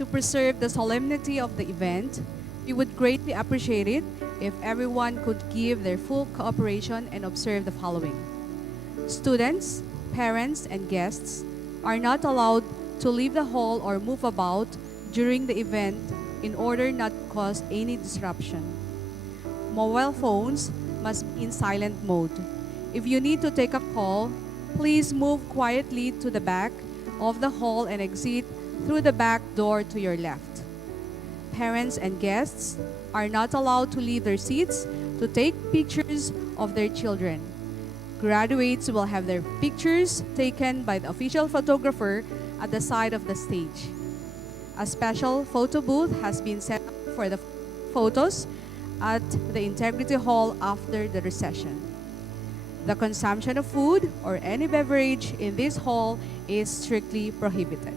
To preserve the solemnity of the event, we would greatly appreciate it if everyone could give their full cooperation and observe the following. Students, parents, and guests are not allowed to leave the hall or move about during the event in order not to cause any disruption. Mobile phones must be in silent mode. If you need to take a call, please move quietly to the back of the hall and exit through the back door to your left. Parents and guests are not allowed to leave their seats to take pictures of their children. Graduates will have their pictures taken by the official photographer at the side of the stage. A special photo booth has been set up for the photos at the Integrity Hall after the recession. The consumption of food or any beverage in this hall is strictly prohibited.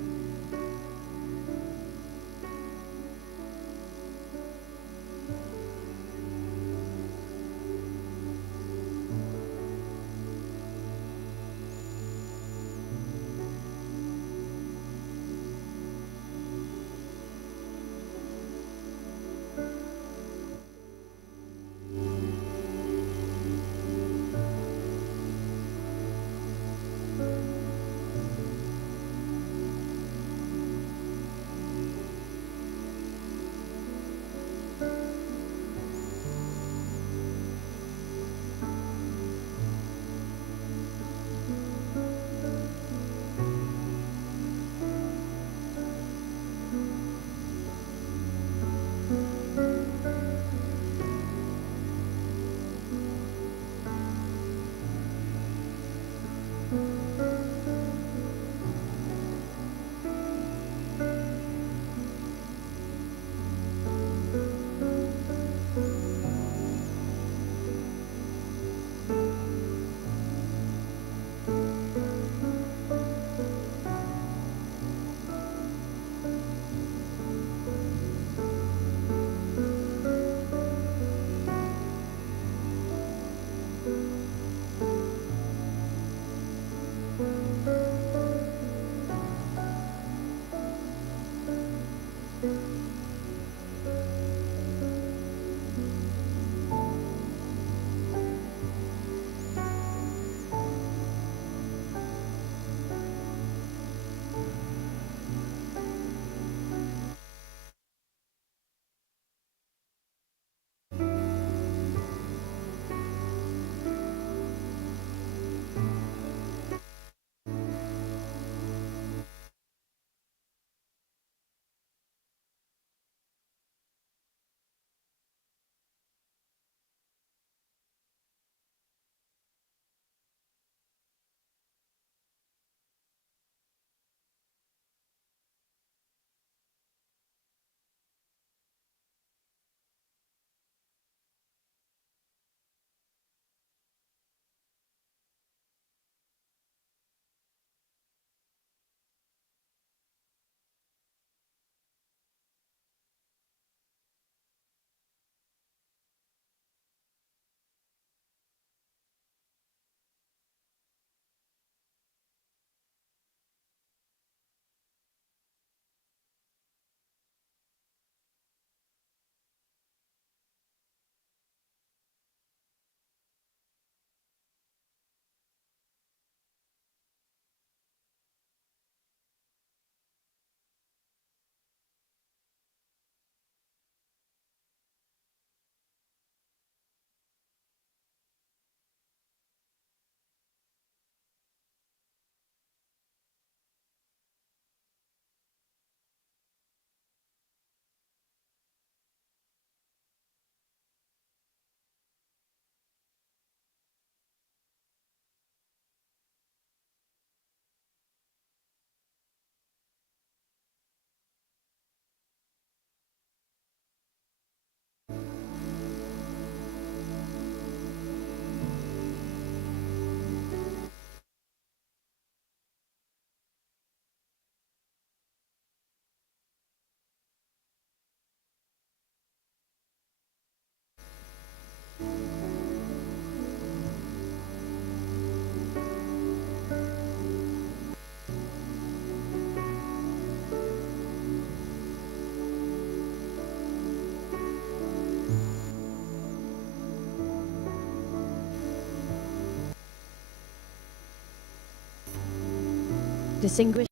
Distinguished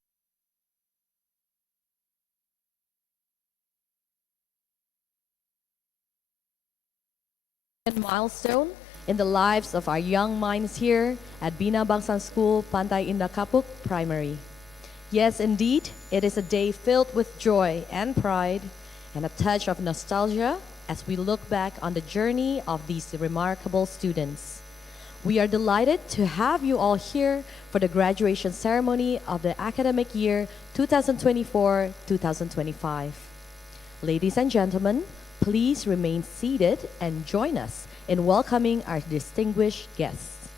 milestone in the lives of our young minds here at Bina Bangsa School, Pantai Indah Kapuk Primary. Yes, indeed, it is a day filled with joy and pride and a touch of nostalgia as we look back on the journey of these remarkable students. We are delighted to have you all here for the graduation ceremony of the academic year 2024-2025. Ladies and gentlemen, please remain seated and join us in welcoming our distinguished guests.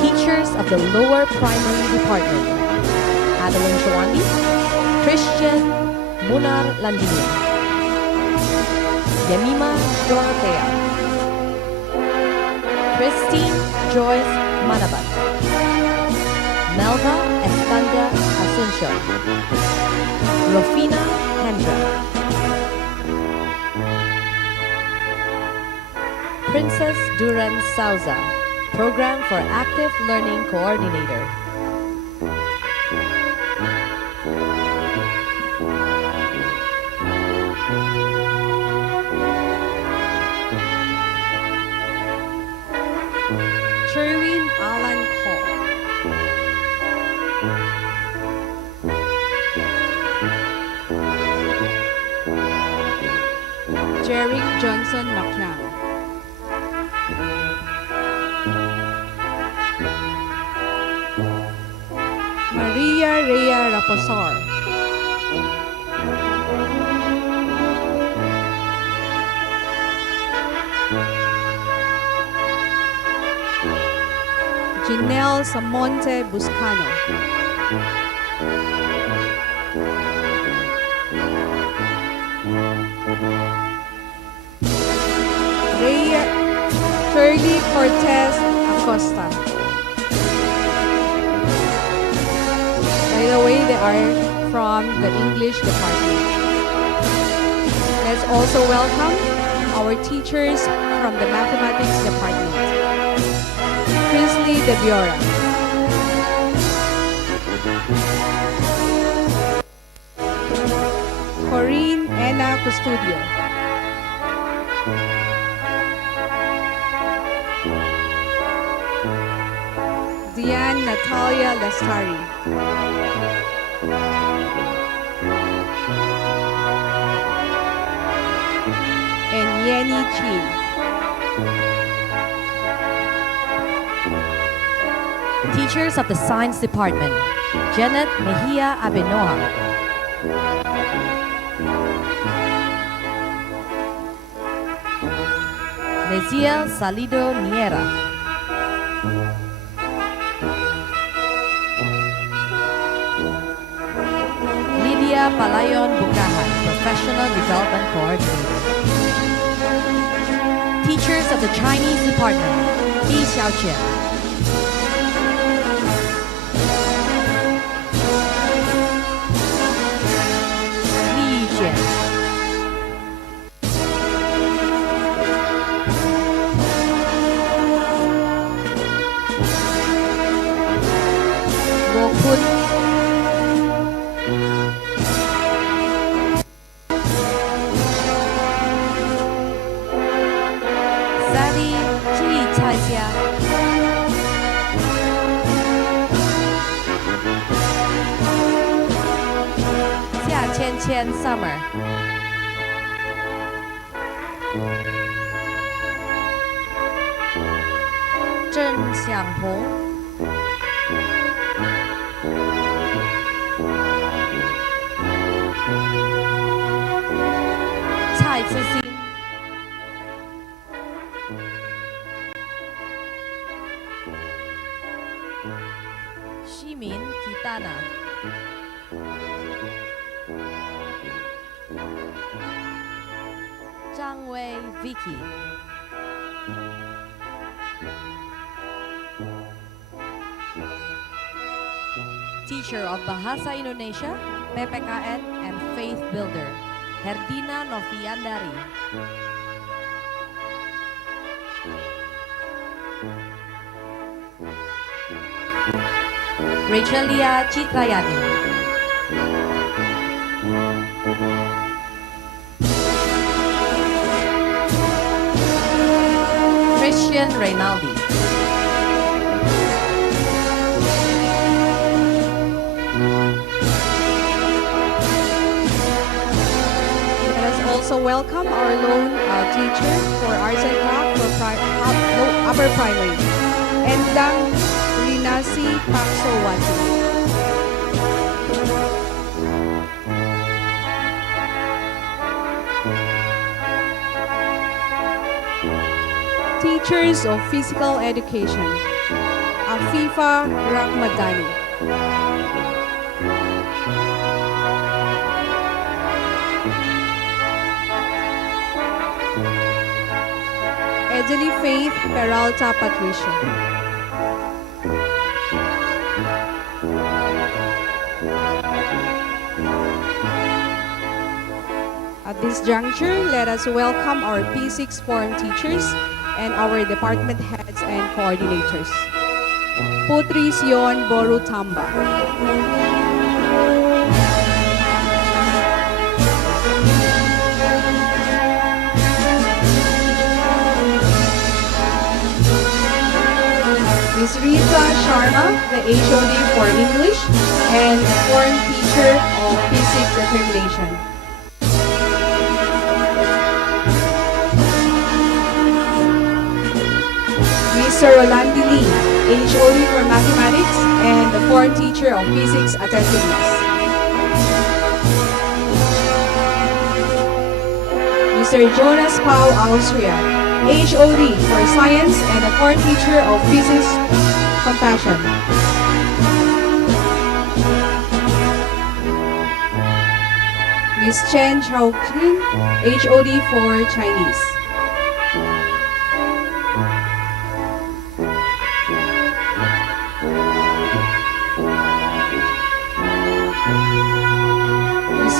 Teachers of the lower primary department, Adeline Chawandi, Christian Munar Landini, Yamima Dorothea, Christine Joyce Manabat, Melva Estanda Asuncion, Rofina Hendra, Princess Duran Souza, Program for Active Learning Coordinator. Sherwin Alan Cole. Jerick Johnson McLeod. Maria Rhea Raposar. Janelle Samonte Buscano. Shirley Cortez Acosta. By the way, they are from the English department. Let's also welcome our teachers from the mathematics department. Chrisley DeBiora. Corinne Ena Custodio. Diane Natalia Lestari. And Yenny Chin. Teachers of the Science Department, Janet Mejia Abenoa, Neziel Salido Niera, Lydia Palayon Bukahan, Professional Development Coordinator. Teachers of the Chinese Department, Li Xiaoqian, Li Yujian, Gokun, Sadi Ji Taixia, Xia Qian Qian Summer, Zheng Xianghong, Cai Zixin, Ximin Kitana, Zhang Wei Vicky, Teacher of Bahasa Indonesia, PPKN and Faith Builder, Herdina Noviandari, Rachelia Chitrayani. Christian Reynaldi. Let us also welcome our lone teacher for arts and craft for upper primary, Endang Rinasi Paksowati. Teachers of Physical Education, Afifa Rahmadani. Edeli Faith Peralta Patricia. At this juncture, let us welcome our P6 form teachers and our department heads and coordinators. Putri Sion Boru Tamba. Ms. Rita Sharma, the HOD for English and foreign teacher of Physics Determination. Mr. Rolandi Lee, HOD for Mathematics and the foreign teacher of Physics Attentiveness. Mr. Jonas Pau Austria, HOD for Science and a foreign teacher of Physics Compassion. Ms. Chen Chaoqing, HOD for Chinese.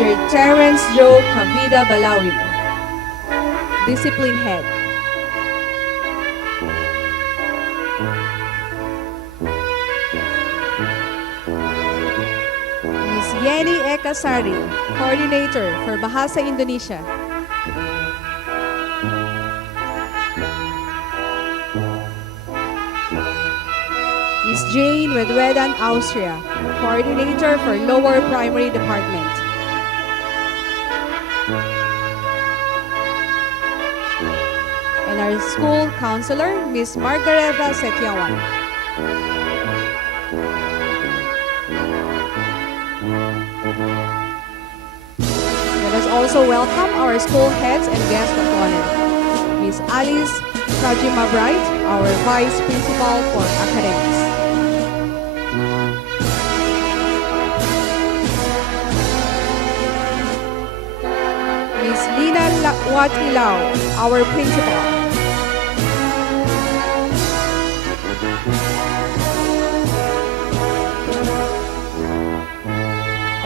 Mr. Terence Joe Kavida Balawin, Discipline Head. Ms. Yeni Ekasari, Coordinator for Bahasa Indonesia. Ms. Jane Wedwedan Austria, Coordinator for Lower Primary Department. And our school counselor, Ms. Margareta Setyawan. Let us also welcome our school heads and guests of honor. Ms. Alice Kajima Bright, our Vice Principal for Academics. Ms. Lina Watilao, our Principal.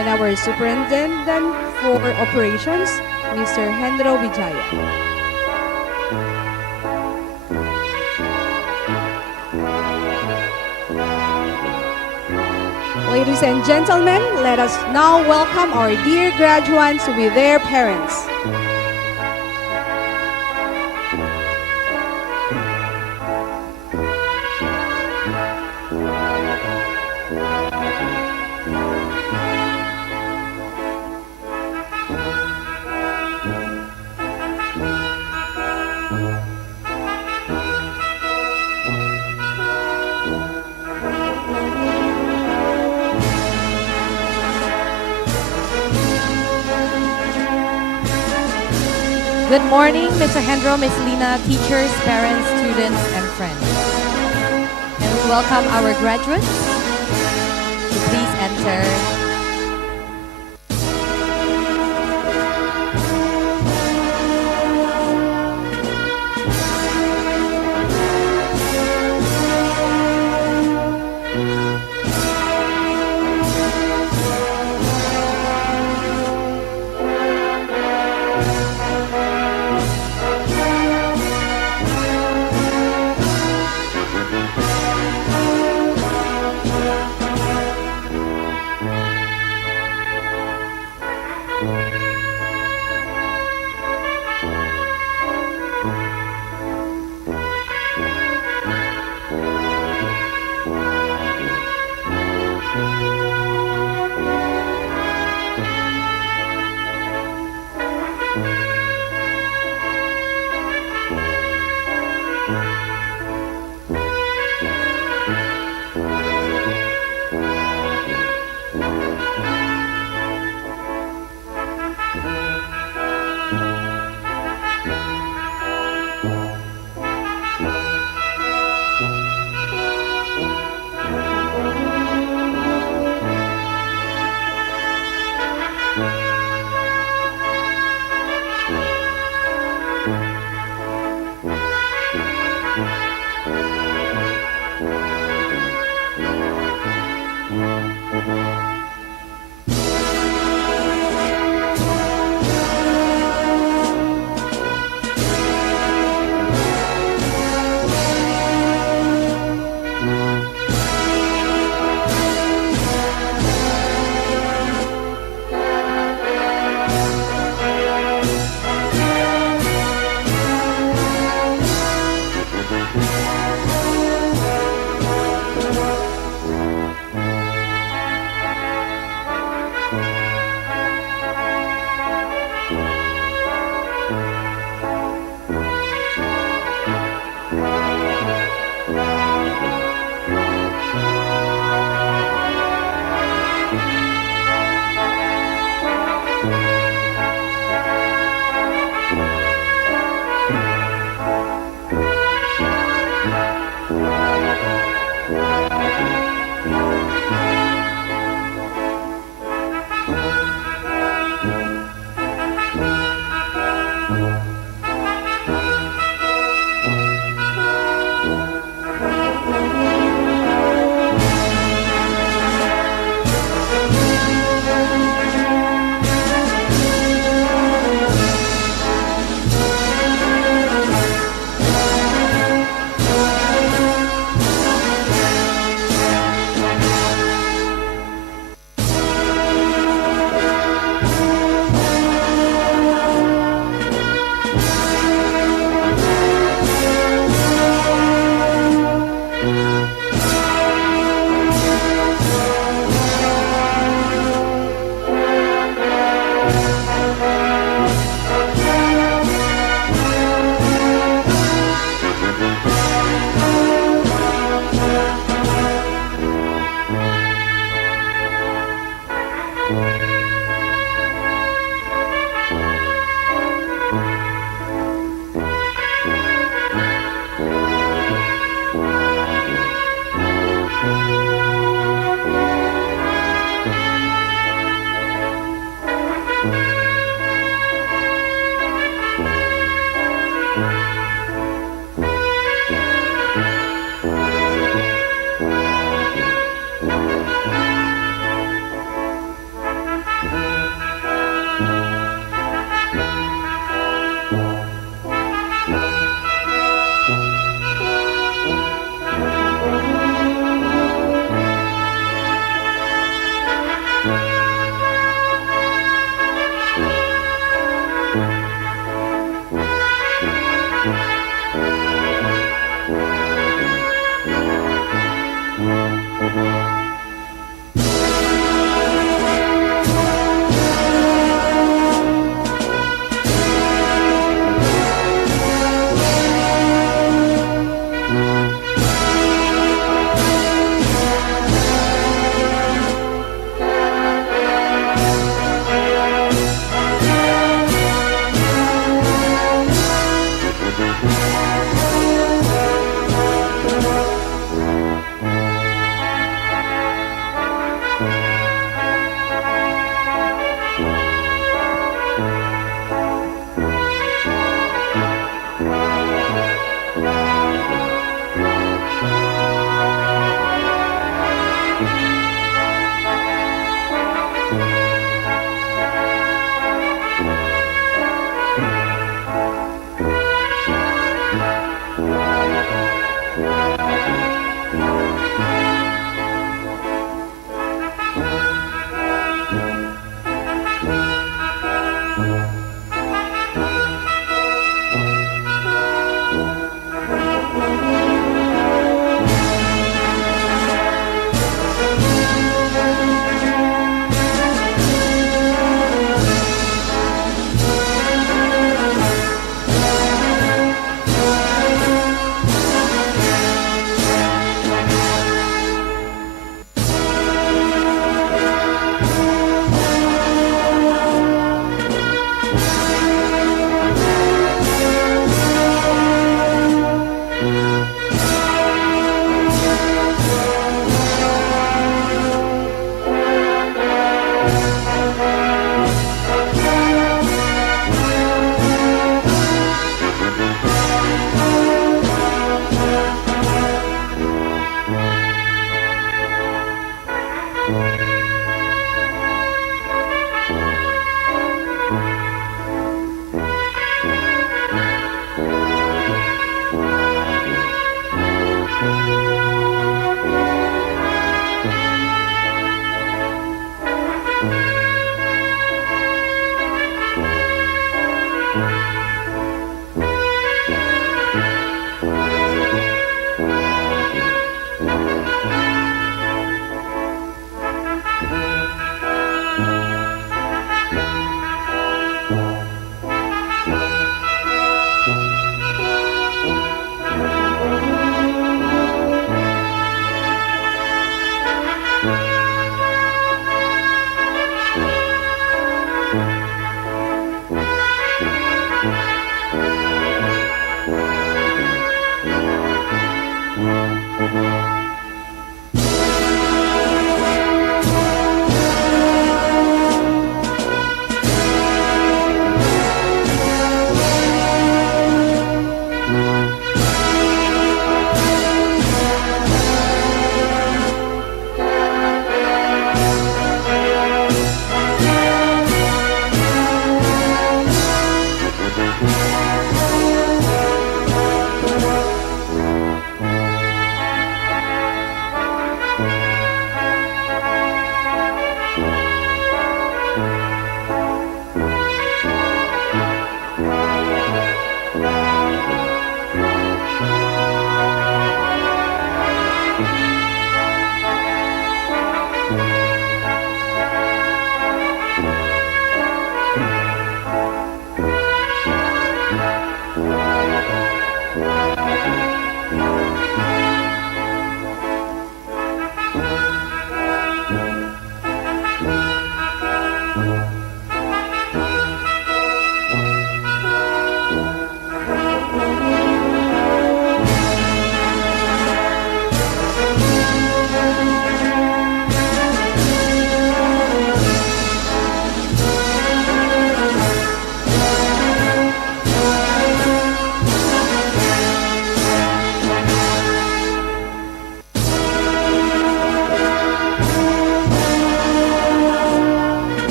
And our Superintendent for Operations, Mr. Hendro Vijaya. Ladies and gentlemen, let us now welcome our dear graduates with their parents. Good morning, Mr. Hendro, Ms. Lina, teachers, parents, students, and friends. And we welcome our graduates to please enter.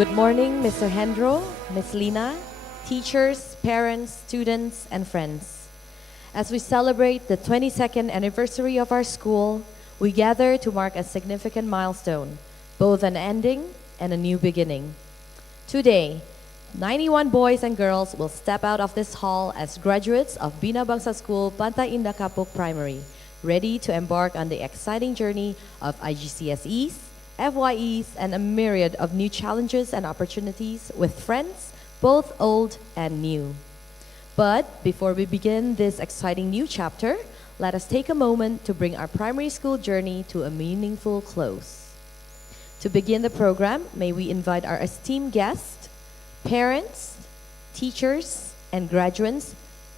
Good morning, Mr. Hendro, Miss Lina, teachers, parents, students, and friends. As we celebrate the 22nd anniversary of our school, we gather to mark a significant milestone, both an ending and a new beginning. Today, 91 boys and girls will step out of this hall as graduates of Bina Bangsa School, Pantai Indah Kapuk Primary, ready to embark on the exciting journey of IGCSEs, FYEs, and a myriad of new challenges and opportunities with friends, both old and new. But before we begin this exciting new chapter, let us take a moment to bring our primary school journey to a meaningful close. To begin the program, may we invite our esteemed guests, parents, teachers, and graduates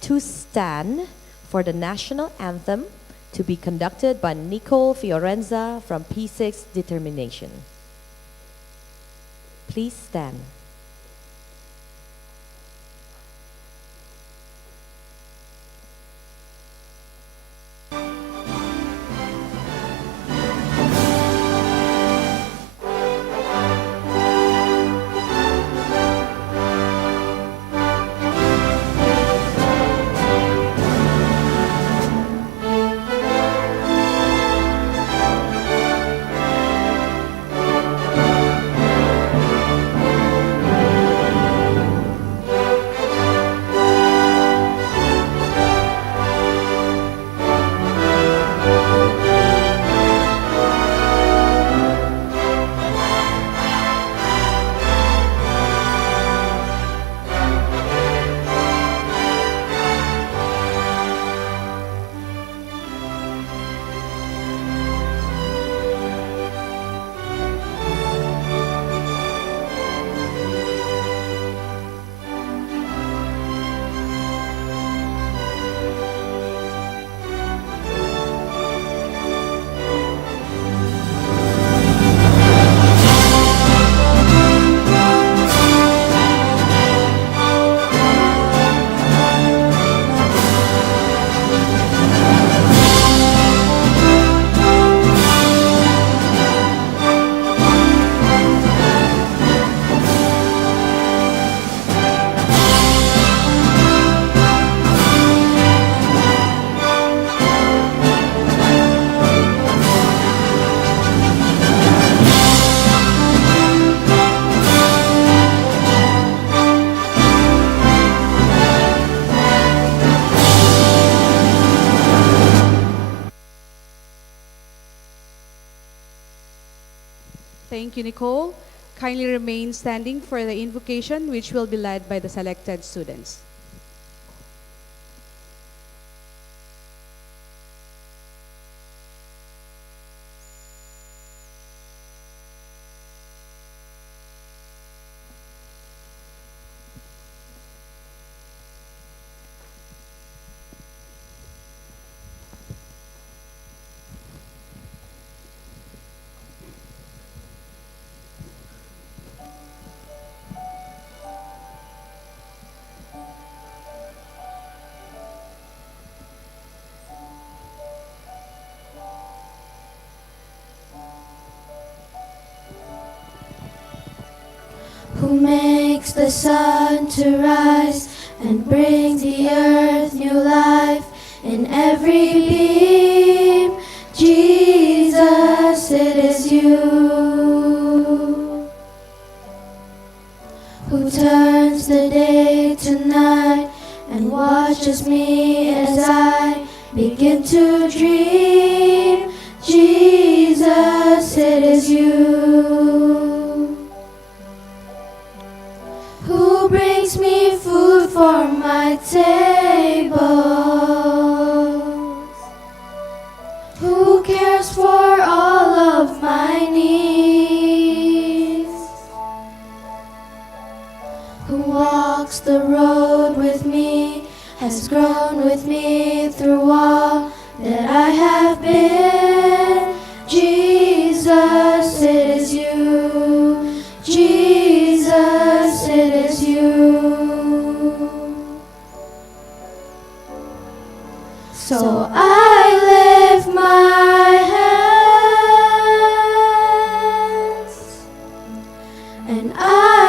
to stand for the national anthem to be conducted by Nicole Fiorenza from P6 Determination. Please stand. Thank you, Nicole. Kindly remain standing for the invocation, which will be led by the selected students. Who makes the sun to rise and brings the earth new life in every beam. Jesus, it is you. Who turns the day to night and watches me as I begin to dream. Jesus, it is you. Who brings me food for my table? Who cares for all of my needs? Who walks the road with me, has grown with me through all that I have been. Jesus, it is you. Jesus, it is you. So I lift my hands and I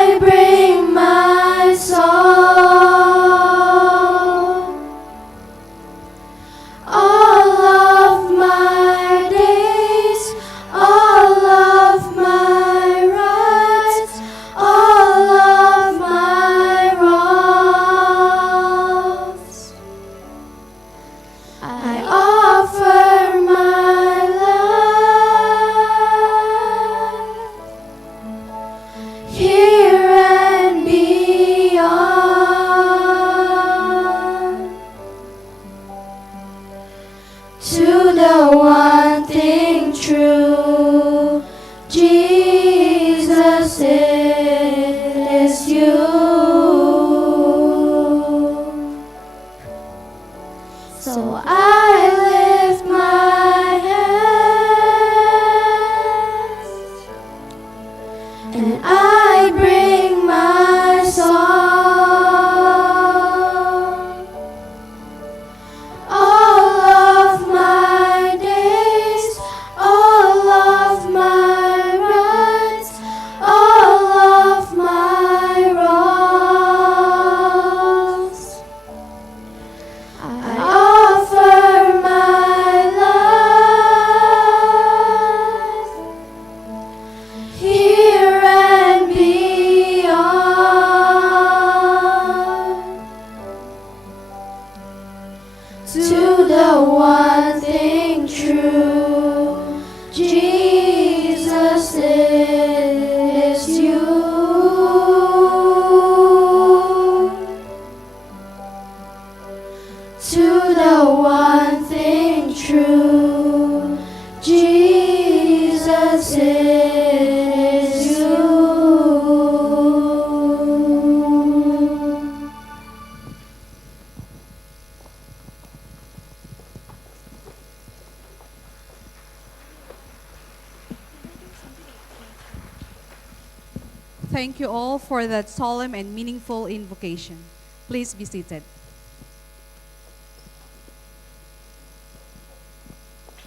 Thank you all for that solemn and meaningful invocation. Please be seated.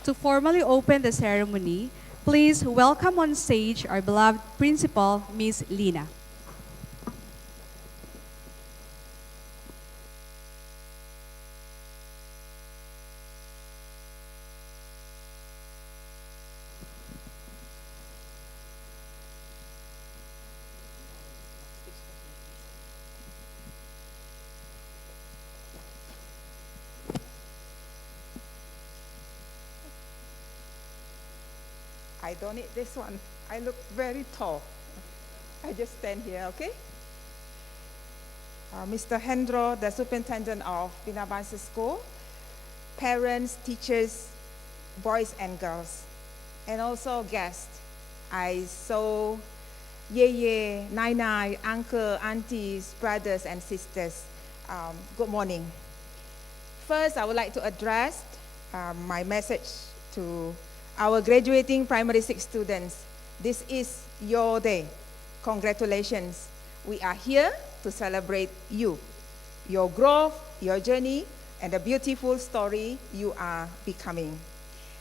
To formally open the ceremony, please welcome on stage our beloved principal, Miss Lina. I don't need this one. I look very tall. I just stand here, okay? Mr. Hendro, the superintendent of Bina Bangsa School, parents, teachers, boys and girls, and also guests. I saw Ye, Nai, uncle, aunties, brothers and sisters. Good morning. First, I would like to address my message to our graduating primary 6 students. This is your day. Congratulations. We are here to celebrate you, your growth, your journey, and the beautiful story you are becoming.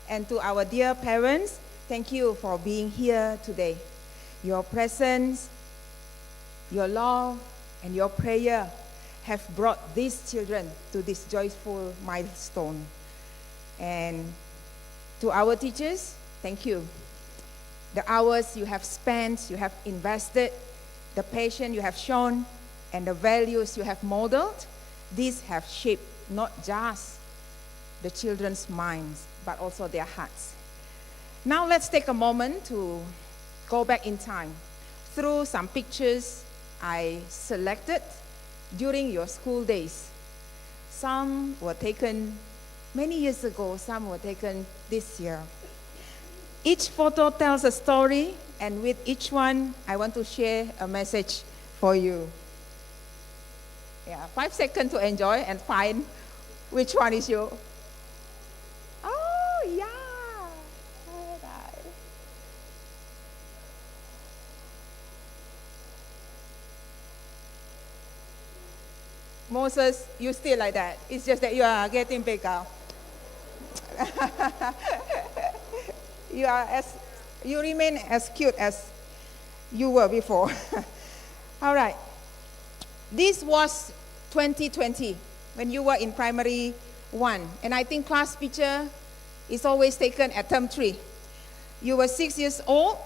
And to our dear parents, thank you for being here today. Your presence, your love, and your prayer have brought these children to this joyful milestone. And to our teachers, thank you. The hours you have spent, you have invested, the passion you have shown, and the values you have modeled, these have shaped not just the children's minds, but also their hearts. Now let's take a moment to go back in time through some pictures I selected during your school days. Some were taken many years ago, some were taken this year. Each photo tells a story, and with each one, I want to share a message for you. 5 seconds to enjoy and find which one is you. Oh, yeah. Moses, you still like that. It's just that you are getting bigger. You remain as cute as you were before. All right. This was 2020 when you were in primary 1. And I think class picture is always taken at term 3. You were 6 years old,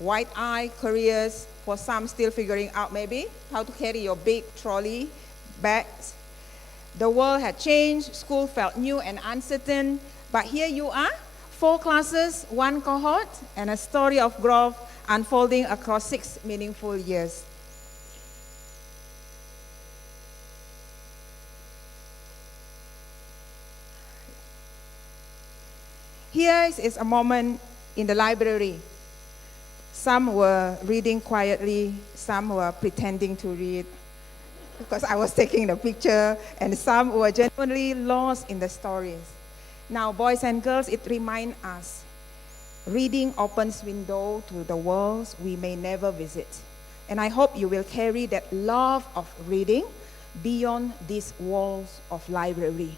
wide-eyed, curious, for some still figuring out maybe how to carry your big trolley bags. The world had changed, school felt new and uncertain, but here you are, 4 classes, 1 cohort, and a story of growth unfolding across 6 meaningful years. Here is a moment in the library. Some were reading quietly, some were pretending to read, because I was taking the picture, and some were genuinely lost in the stories. Now, boys and girls, it reminds us, reading opens window to the worlds we may never visit. And I hope you will carry that love of reading beyond these walls of library.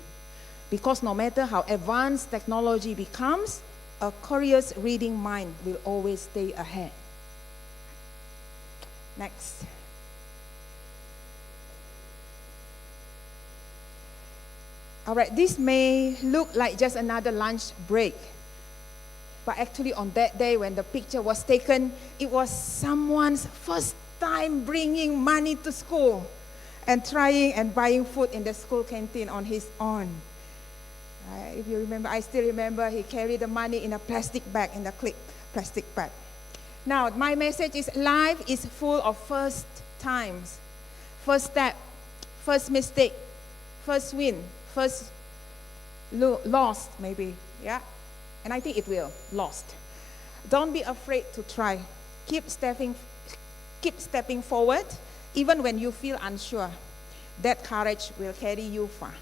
Because no matter how advanced technology becomes, a curious reading mind will always stay ahead. Next. All right, this may look like just another lunch break, but actually on that day when the picture was taken, it was someone's first time bringing money to school and trying and buying food in the school canteen on his own. If you remember, I still remember he carried the money in a plastic bag, in a clip plastic bag. Now, my message is life is full of first times, first step, first mistake, first win, first lost maybe, yeah? And I think it will, lost. Don't be afraid to try. Keep stepping forward, even when you feel unsure. That courage will carry you far.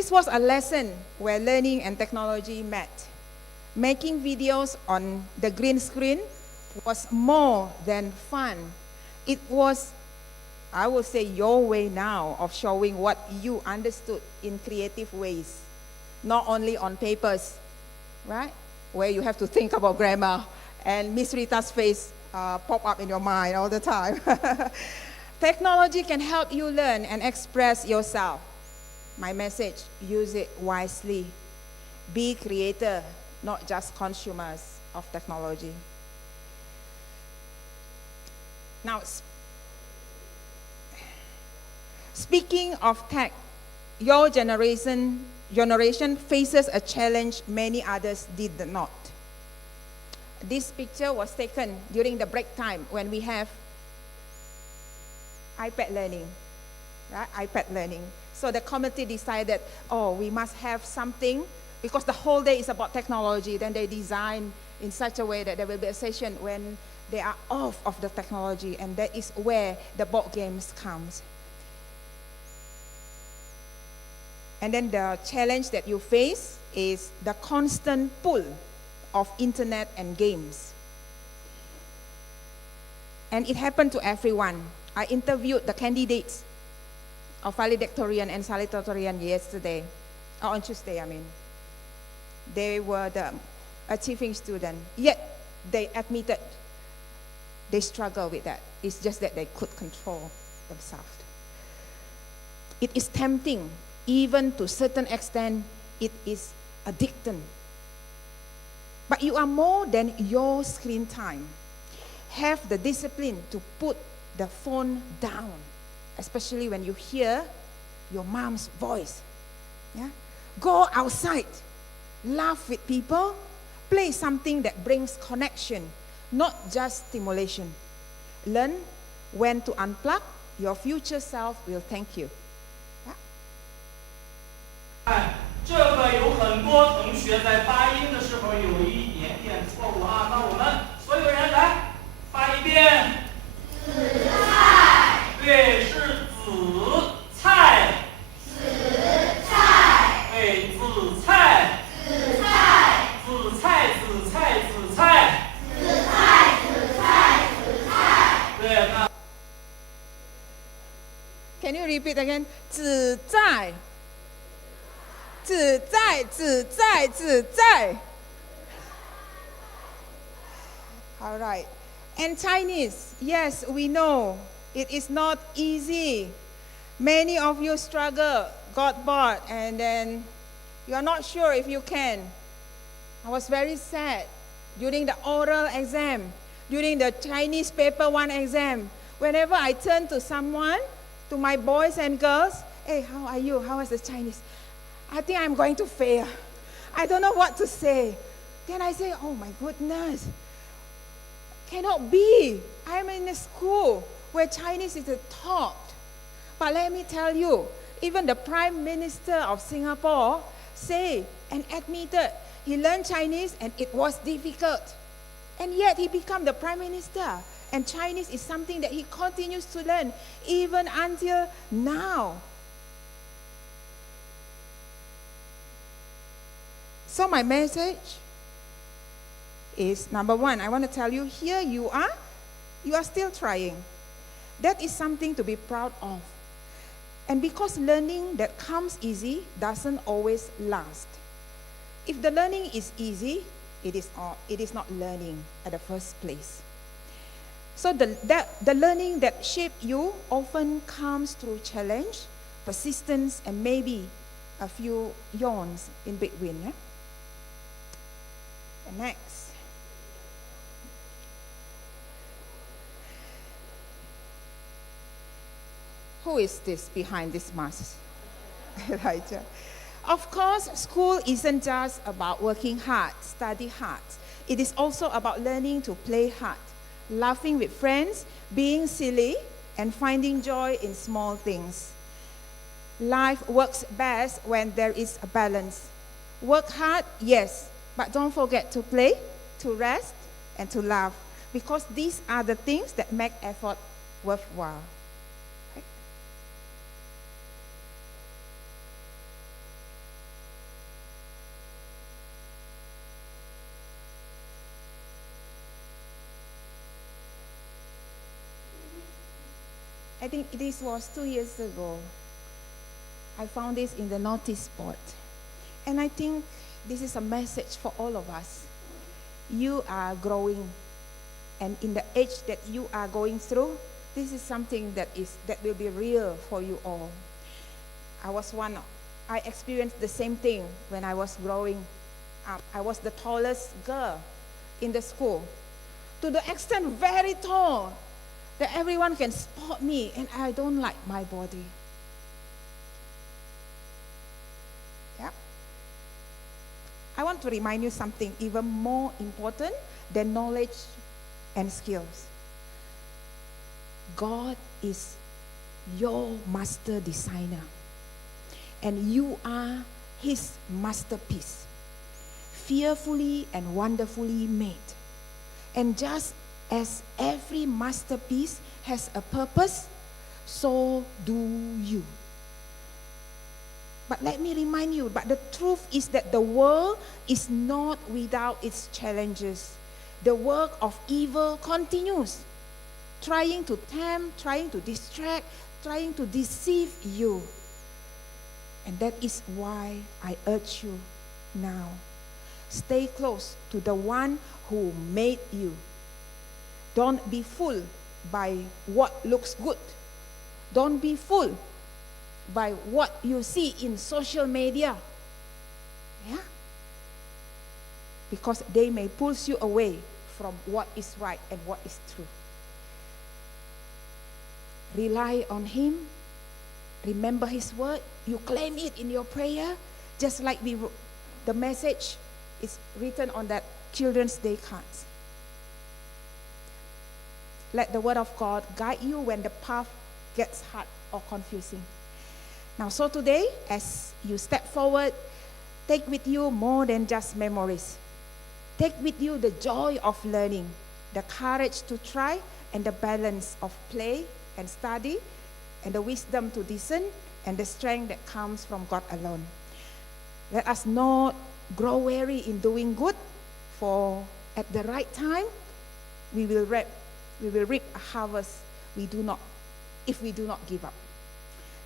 This was a lesson where learning and technology met. Making videos on the green screen was more than fun. It was, I would say, your way now of showing what you understood in creative ways, not only on papers, right? Where you have to think about grammar and Miss Rita's face pop up in your mind all the time. Technology can help you learn and express yourself. My message, use it wisely. Be creator, not just consumers of technology. Now, speaking of tech, your generation faces a challenge many others did not. This picture was taken during the break time when we have iPad learning, right? iPad learning. So the committee decided, oh, we must have something, because the whole day is about technology. Then they design in such a way that there will be a session when they are off of the technology, and that is where the board games comes. And then the challenge that you face is the constant pull of internet and games. And it happened to everyone. I interviewed the candidates of Valedictorian and Salutatorian yesterday, or on Tuesday, I mean. They were the achieving student, yet they admitted they struggle with that. It's just that they could control themselves. It is tempting, even to a certain extent, it is addicting. But you are more than your screen time. Have the discipline to put the phone down, especially when you hear your mom's voice. Yeah? Go outside, laugh with people, play something that brings connection, not just stimulation. Learn when to unplug. Your future self will thank you. 这个有很多同学在发音的时候有一点点错误啊，那我们所有人来发一遍。紫菜。对，是紫菜。紫菜。对，紫菜。紫菜。紫菜，紫菜，紫菜。紫菜，紫菜，紫菜。对，那。Can you repeat again? 紫菜。自在，自在，自在. All right. And Chinese, yes, we know it is not easy. Many of you struggle, got bored, and then you are not sure if you can. I was very sad during the oral exam, during the Chinese paper 1 exam. Whenever I turn to someone, to my boys and girls, hey, how are you? How is the Chinese? I think I'm going to fail. I don't know what to say. Then I say, oh my goodness, cannot be. I'm in a school where Chinese is taught. But let me tell you, even the Prime Minister of Singapore say and admitted he learned Chinese and it was difficult. And yet he became the Prime Minister. And Chinese is something that he continues to learn even until now. So my message is, number one, I want to tell you, here you are still trying. That is something to be proud of. And because learning that comes easy doesn't always last. If the learning is easy, it is not learning at the first place. So the learning that shapes you often comes through challenge, persistence, and maybe a few yawns in between. Yeah? And next. Who is this behind this mask? Elijah. Of course, school isn't just about working hard, study hard. It is also about learning to play hard, laughing with friends, being silly, and finding joy in small things. Life works best when there is a balance. Work hard, yes, but don't forget to play, to rest, and to laugh, because these are the things that make effort worthwhile. Right? I think this was 2 years ago. I found this in the notice board. And I think this is a message for all of us. You are growing. And in the age that you are going through, this is something that will be real for you all. I experienced the same thing when I was growing up. I was the tallest girl in the school. To the extent very tall that everyone can spot me, and I don't like my body. Yeah. I want to remind you something even more important than knowledge and skills. God is your master designer, and you are his masterpiece, fearfully and wonderfully made. And just as every masterpiece has a purpose, so do you. But let me remind you, but the truth is that the world is not without its challenges. The work of evil continues, trying to tempt, trying to distract, trying to deceive you. And that is why I urge you now, stay close to the one who made you. Don't be fooled by what looks good. Don't be fooled by what you see in social media. Yeah? Because they may pull you away from what is right and what is true. Rely on him. Remember his word. You claim it in your prayer, just like the message is written on that Children's Day cards. Let the word of God guide you when the path gets hard or confusing. Now, so today, as you step forward, take with you more than just memories. Take with you the joy of learning, the courage to try, and the balance of play and study, and the wisdom to discern, and the strength that comes from God alone. Let us not grow weary in doing good, for at the right time, we will reap a harvest if we do not give up.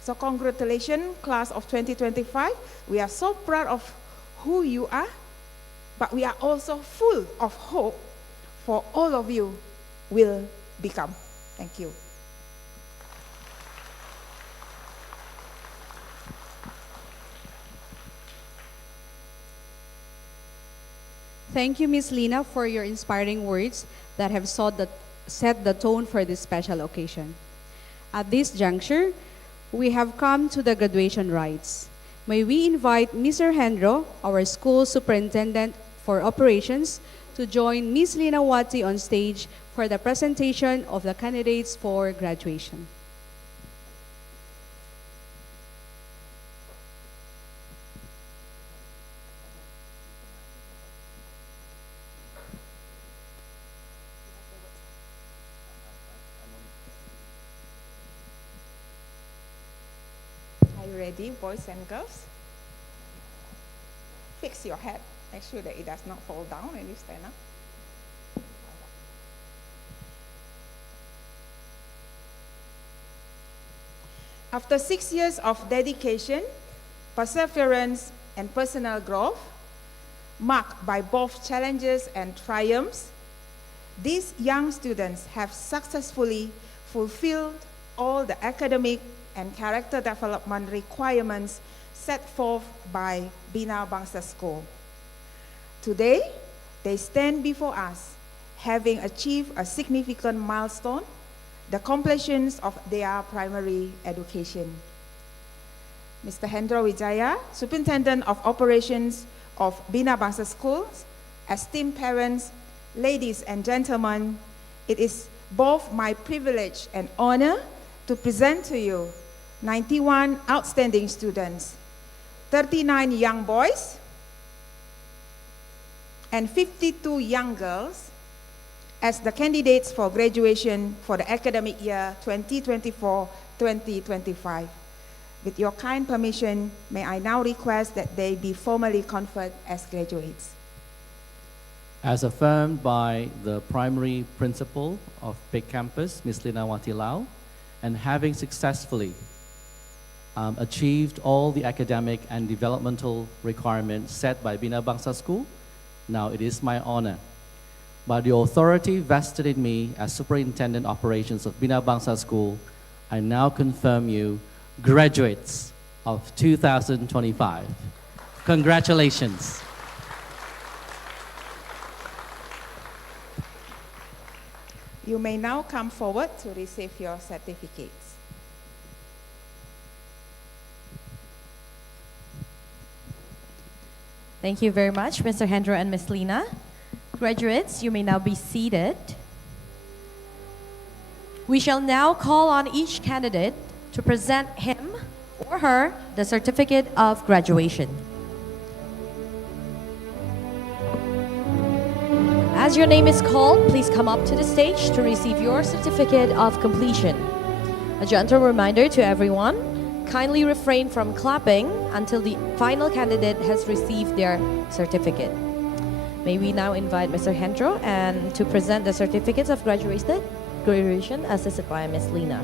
So congratulations, class of 2025. We are so proud of who you are, but we are also full of hope for all of you will become. Thank you. Thank you, Ms. Lina, for your inspiring words that have set the tone for this special occasion. At this juncture, we have come to the graduation rites. May we invite Mr. Hendro, our school superintendent for operations, to join Ms. Lina Wati on stage for the presentation of the candidates for graduation. Are you ready, boys and girls? Fix your head. Make sure that it does not fall down when you stand up. After 6 years of dedication, perseverance, and personal growth, marked by both challenges and triumphs, these young students have successfully fulfilled all the academic and character development requirements set forth by Bina Bangsa School. Today, they stand before us, having achieved a significant milestone, the completion of their primary education. Mr. Hendro Wijaya, Superintendent of Operations of Bina Bangsa Schools, esteemed parents, ladies and gentlemen, it is both my privilege and honor to present to you 91 outstanding students, 39 young boys, and 52 young girls as the candidates for graduation for the academic year 2024-2025. With your kind permission, may I now request that they be formally conferred as graduates. As affirmed by the primary principal of Big Campus, Ms. Lina Wati Lau, and having successfully achieved all the academic and developmental requirements set by Bina Bangsa School, now it is my honor, by the authority vested in me as Superintendent Operations of Bina Bangsa School, I now confirm you graduates of 2025. Congratulations. You may now come forward to receive your certificates. Thank you very much, Mr. Hendro and Ms. Lina. Graduates, you may now be seated. We shall now call on each candidate to present him or her the certificate of graduation. As your name is called, please come up to the stage to receive your certificate of completion. A gentle reminder to everyone, kindly refrain from clapping until the final candidate has received their certificate. May we now invite Mr. Hendro and to present the certificates of graduation assisted by Ms. Lina.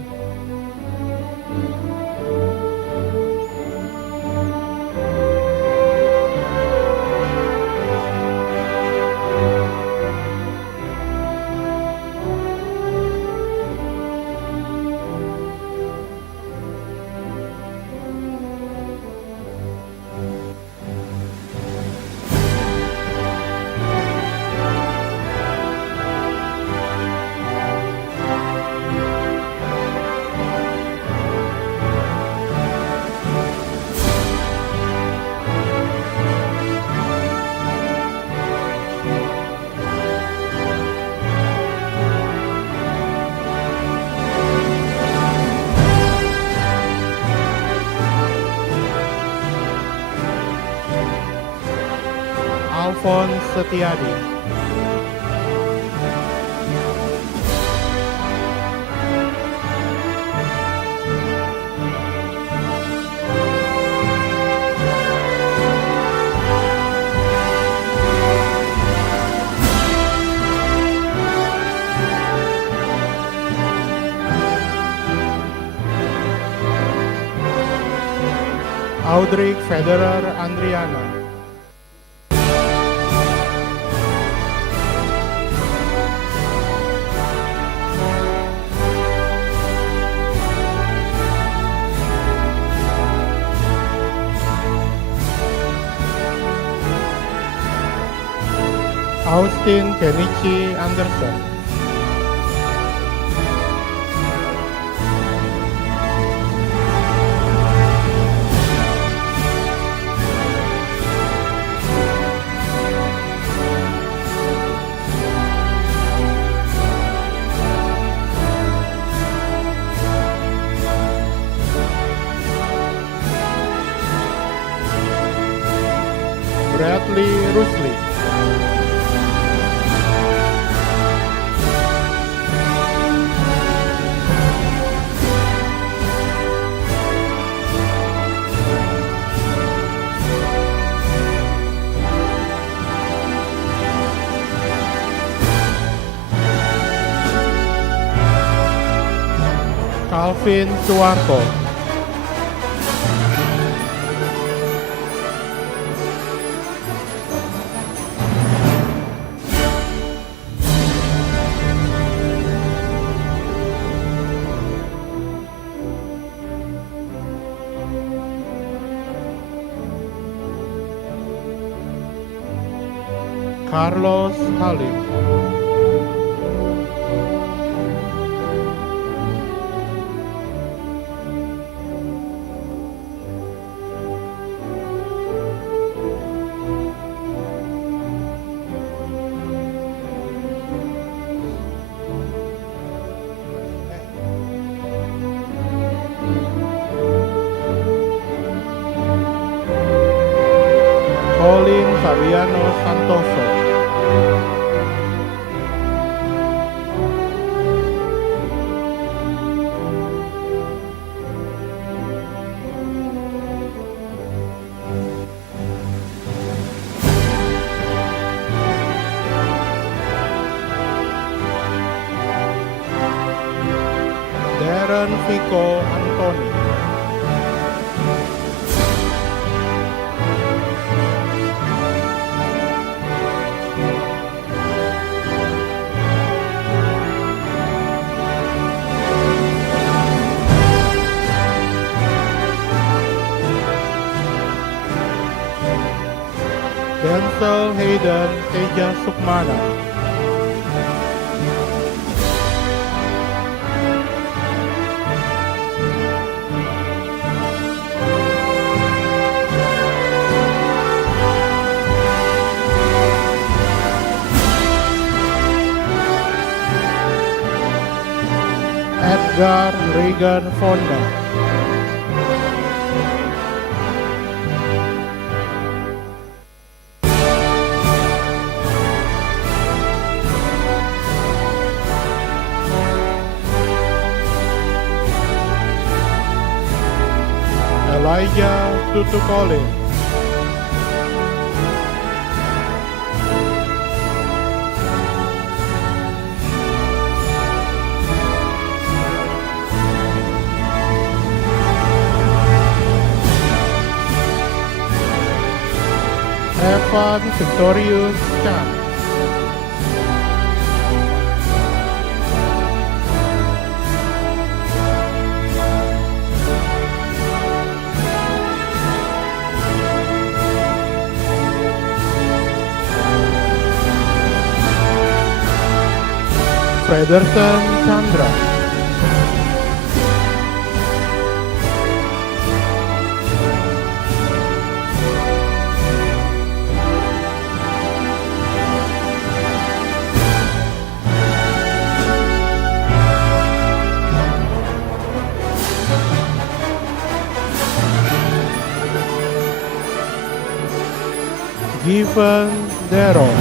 Alphonse Setiadi. Audrey Federer Andriana. Austin Kenichi Anderson. Bradley Rusli. Calvin Suwarto. Carlos Halim. Colin Fabiano Santoso. Darren Vico Anthony, Denzel Hayden Teja Sukmana, Edgar Regan Fonda, Elijah Tutu Collins, Evan Victorius Chan, Frederson Chandra, Given Darrow,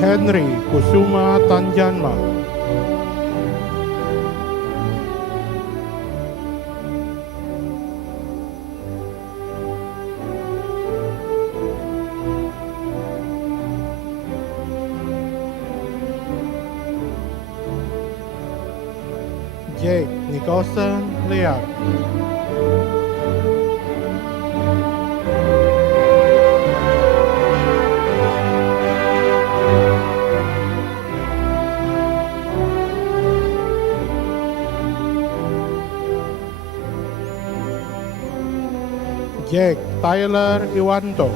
Henry Kusuma Tanjanma, Jake Nicholson Leak, Jake Tyler Iwanto,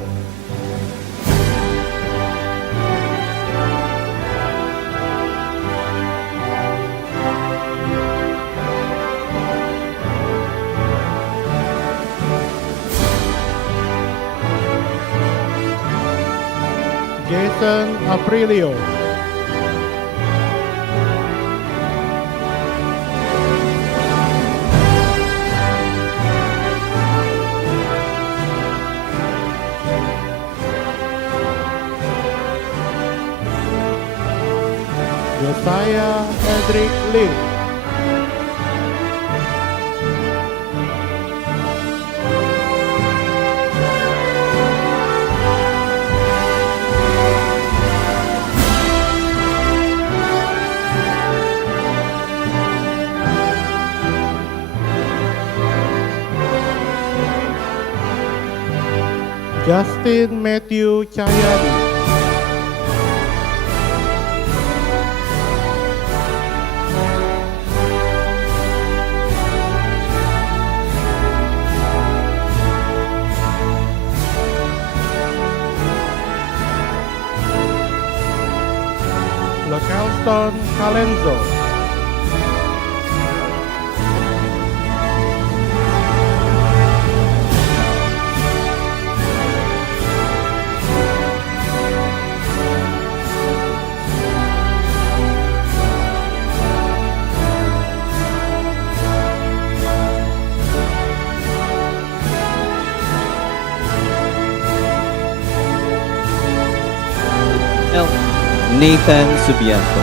Jason Aprilio, Josiah Edric Lee, Justin Matthew Cahyadi, Lekelston Kalenzo, Nathan Subianto,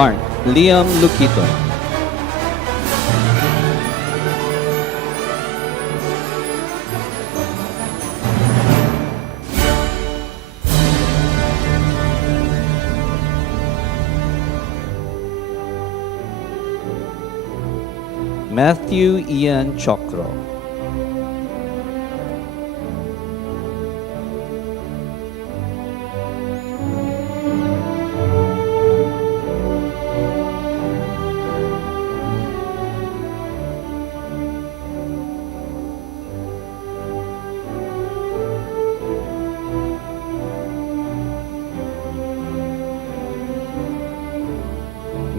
Mark Liam Luquito. Matthew Ian Chokro.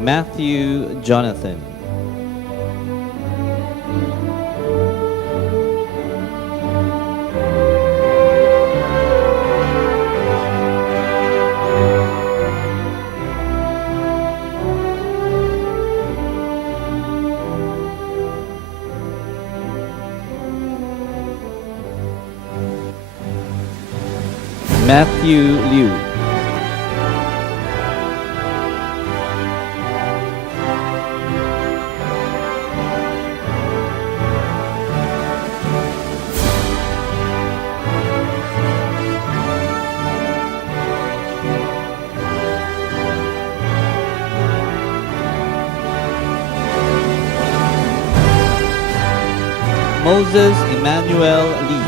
Matthew Jonathan. Matthew Liu. Moses Emmanuel Lee.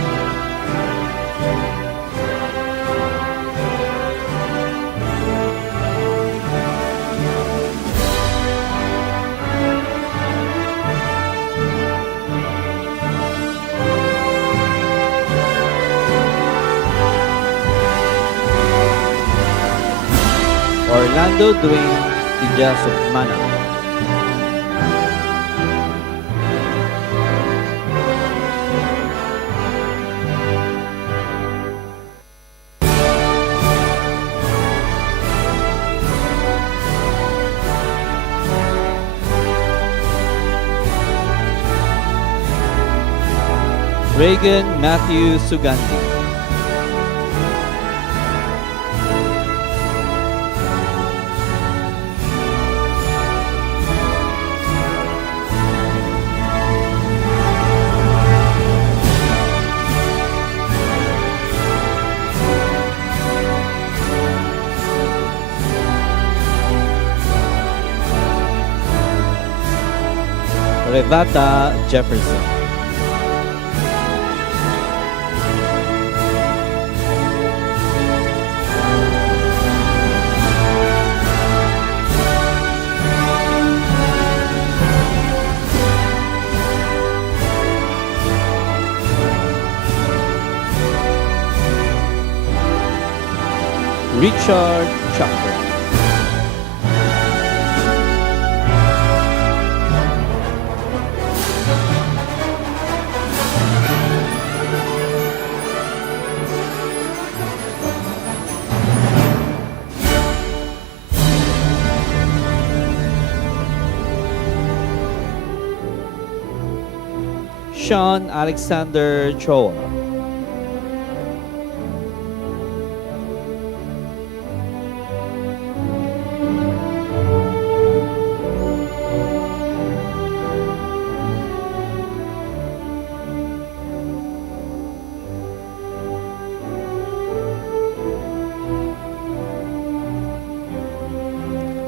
Orlando Dwayne Ijasukmana. Reagan Matthew Sugandi. Revata Jefferson. Richard Chakra. Sean Alexander Choa.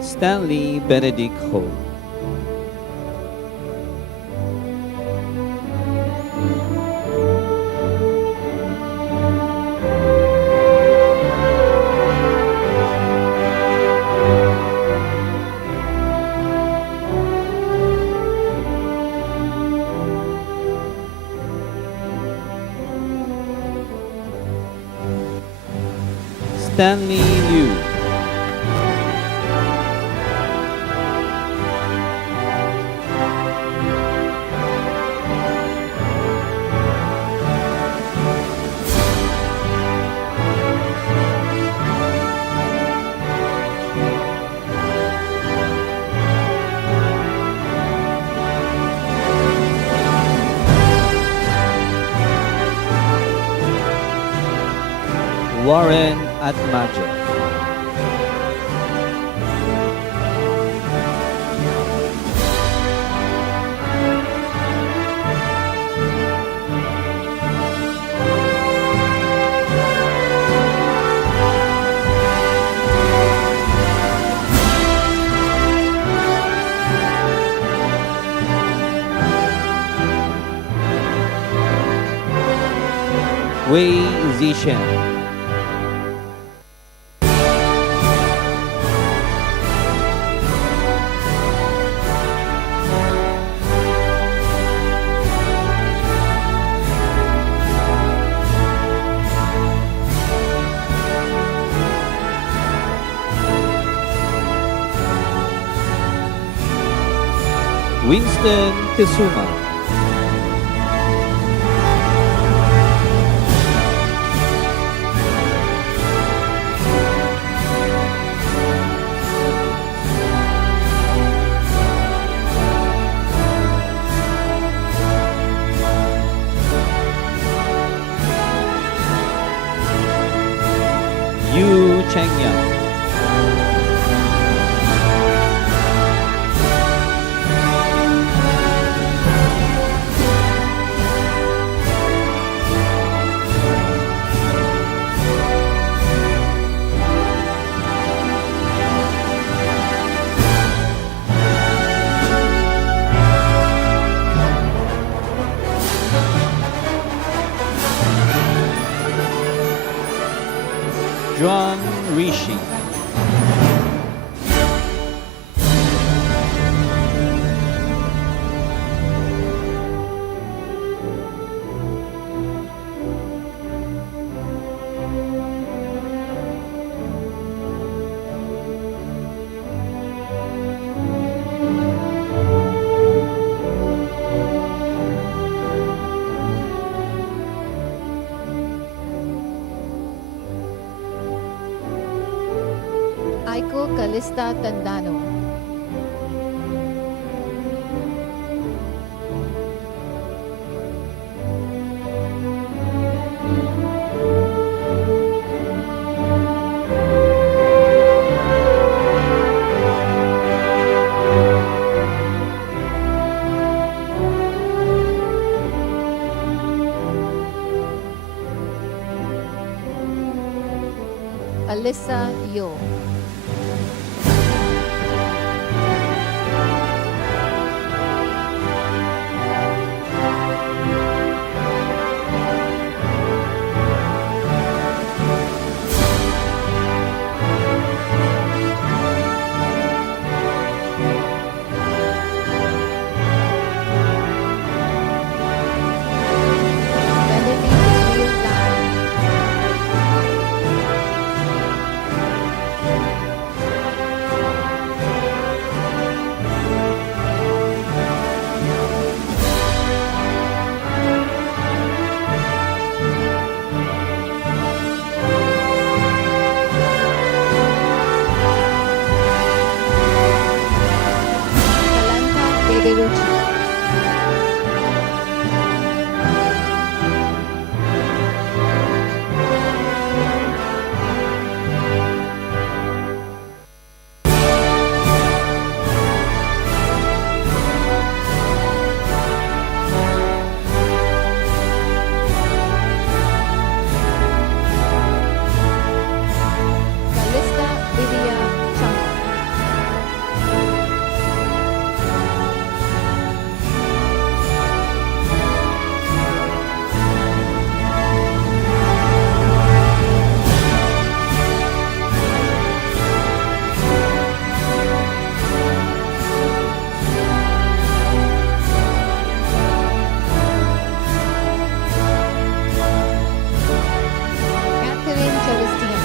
Stanley Benedict Ho. Stanley Liu. Warren Atmaja. Wei Zishan. Winston Tesuma. Yu Chengyang. John Rishi. Aiko Calista Tandano. Alyssa Yo. Berucci. Calista Livia Chang. Catherine Celestina.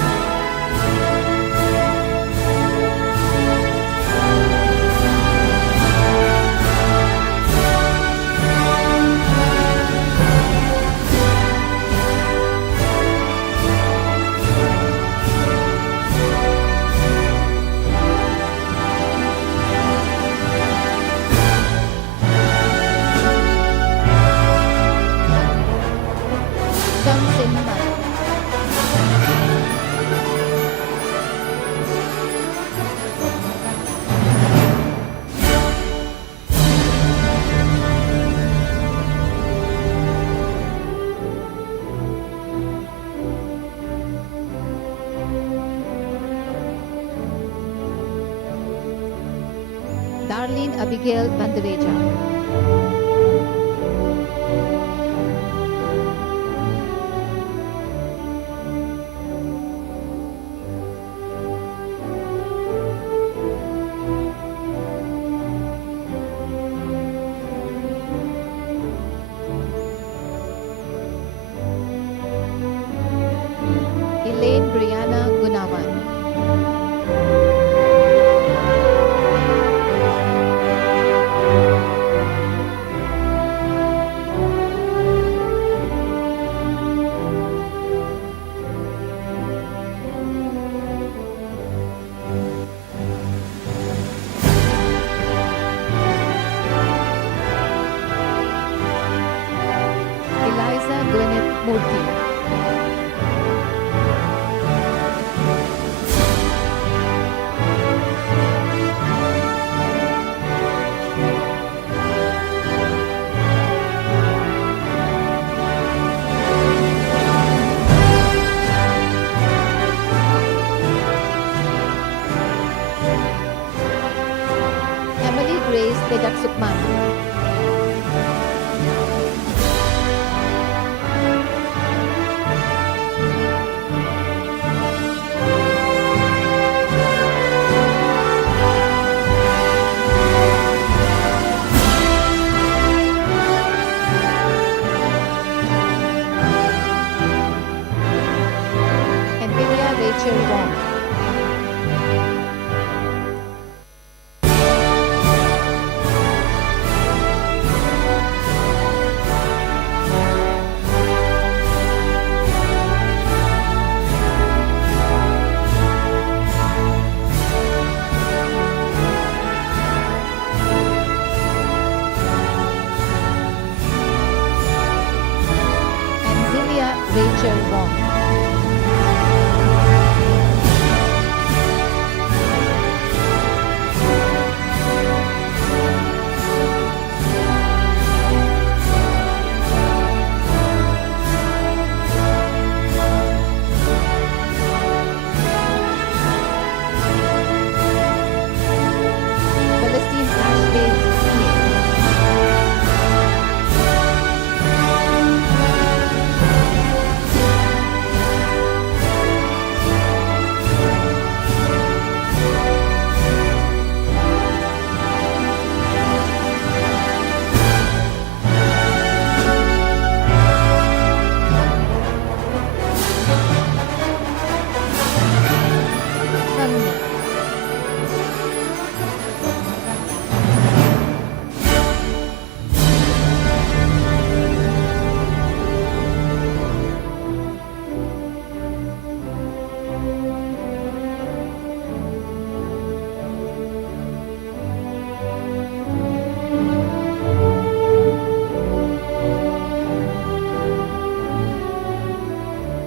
Dang Sinman. Darlene Abigail Bandereja. Murthy. Emily Grace Tejaksukman. Envilia Rachel Wong. Anzilia Rachel Wong. Celestine Ashley Smith. Sunny.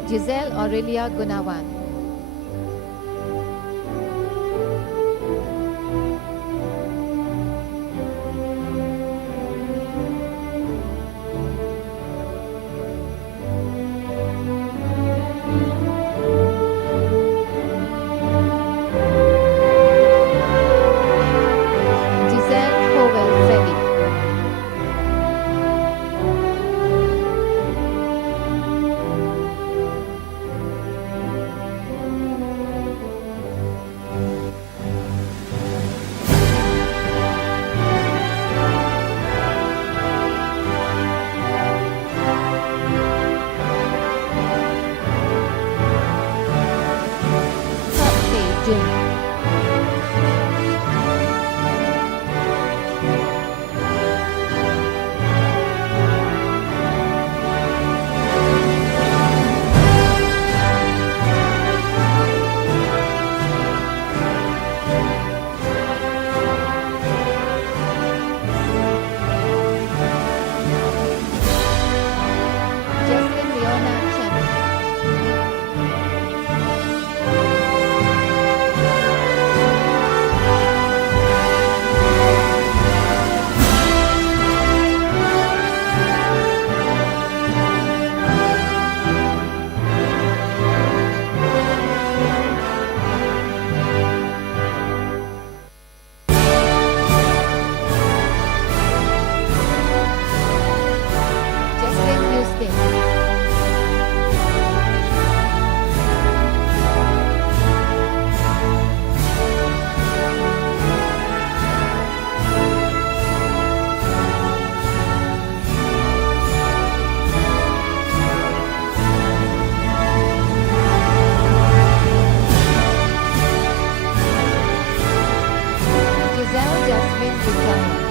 Giselle Aurelia Gunawan. Giselle Howell Freddy. Thought Tae Jun. Jesslyn Leona Chen. Jesslyn Houston. Giselle Jasmine Buchanan.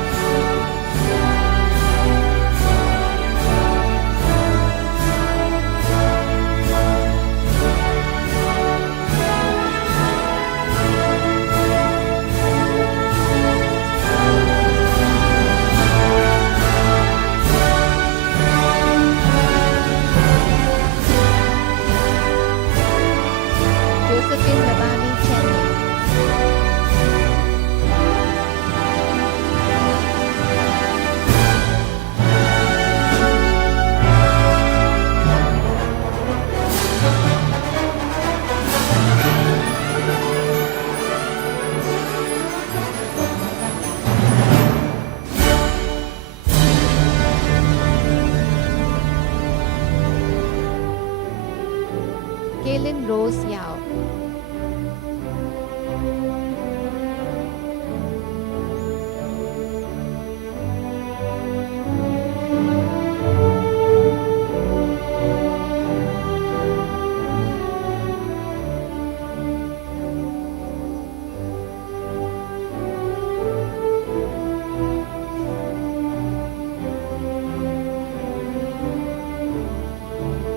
Kaylin Rose Yao.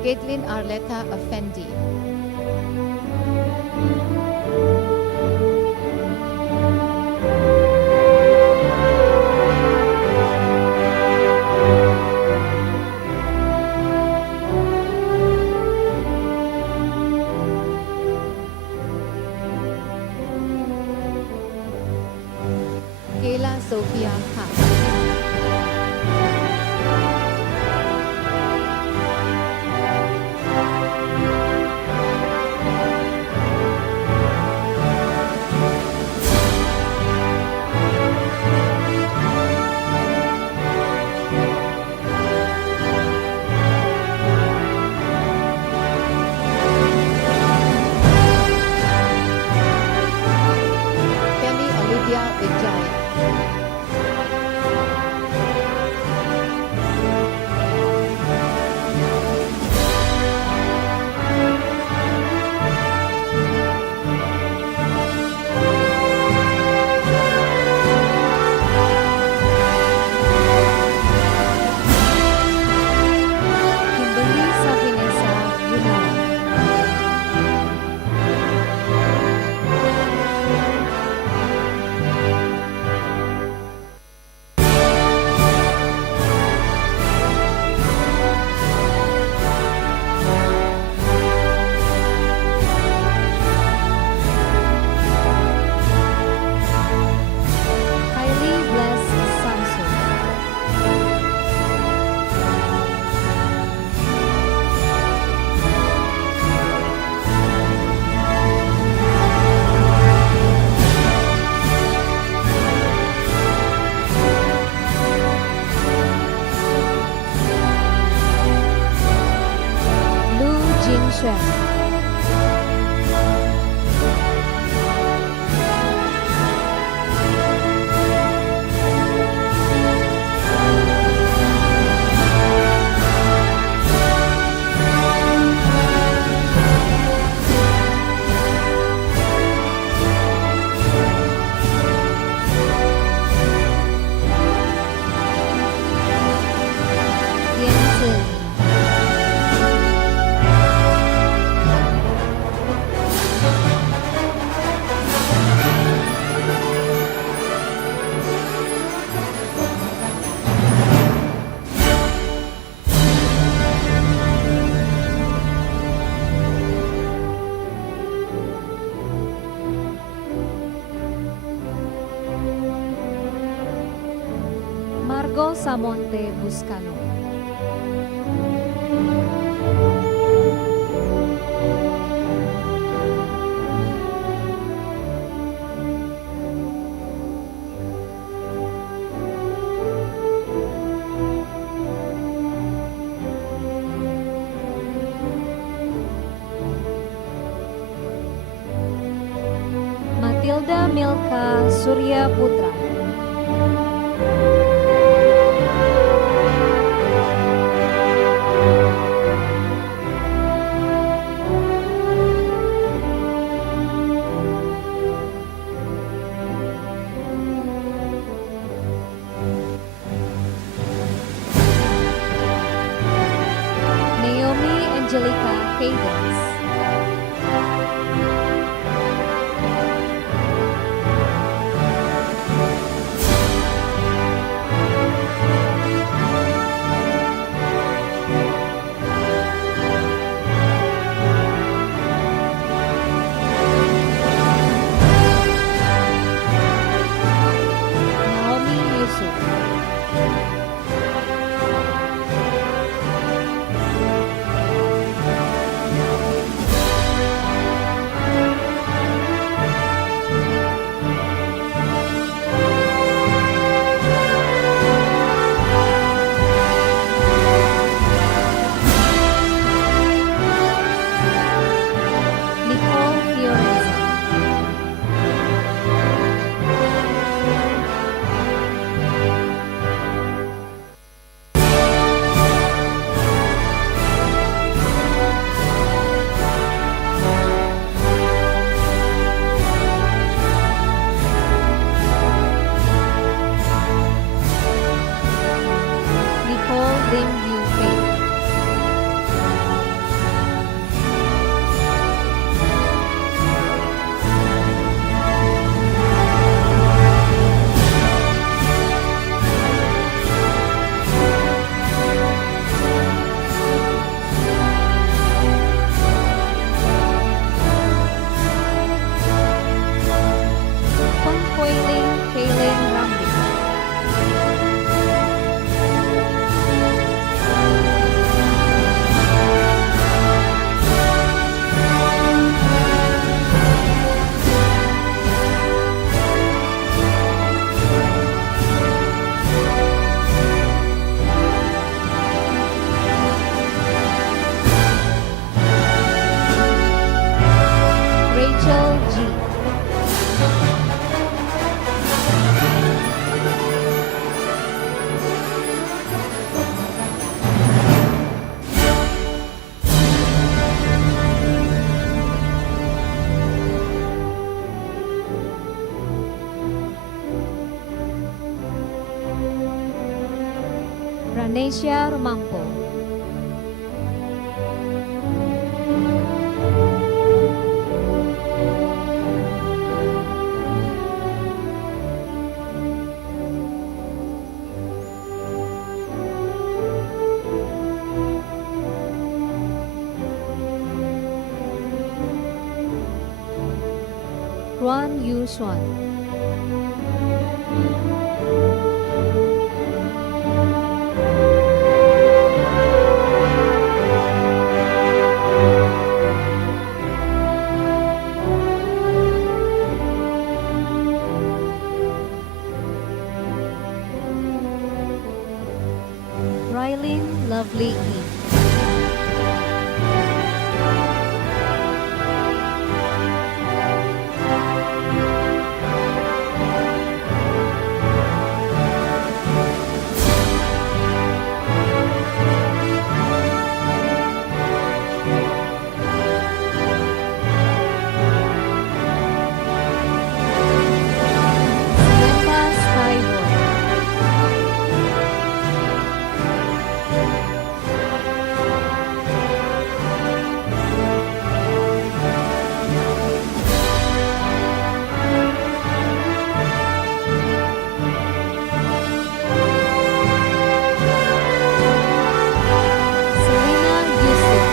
Caitlin Arletta Effendi. Kayla Sophia Ha. Kelly Olivia Vijaya. Kimberly Safinesa Gunawan. Kylie Bless Samson. Lu Jinxuan. Yan Zhen. Margo Samonte Buscano. Matilda Milka Surya Putra. Naomi Angelica Cadence. Naomi Yusuf. Indonesia Rumampo. Ruan Yu Xuan. Rylin Lovely E. Samantha Skyward. Selena Yusuf.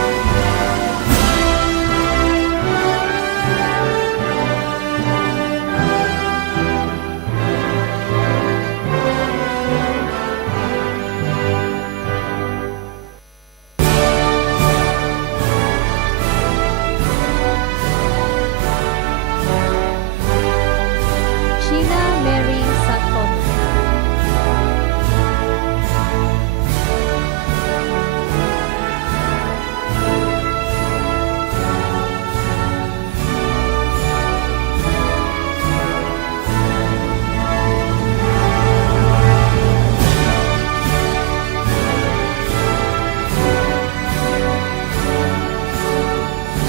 Sheena Mary Saton.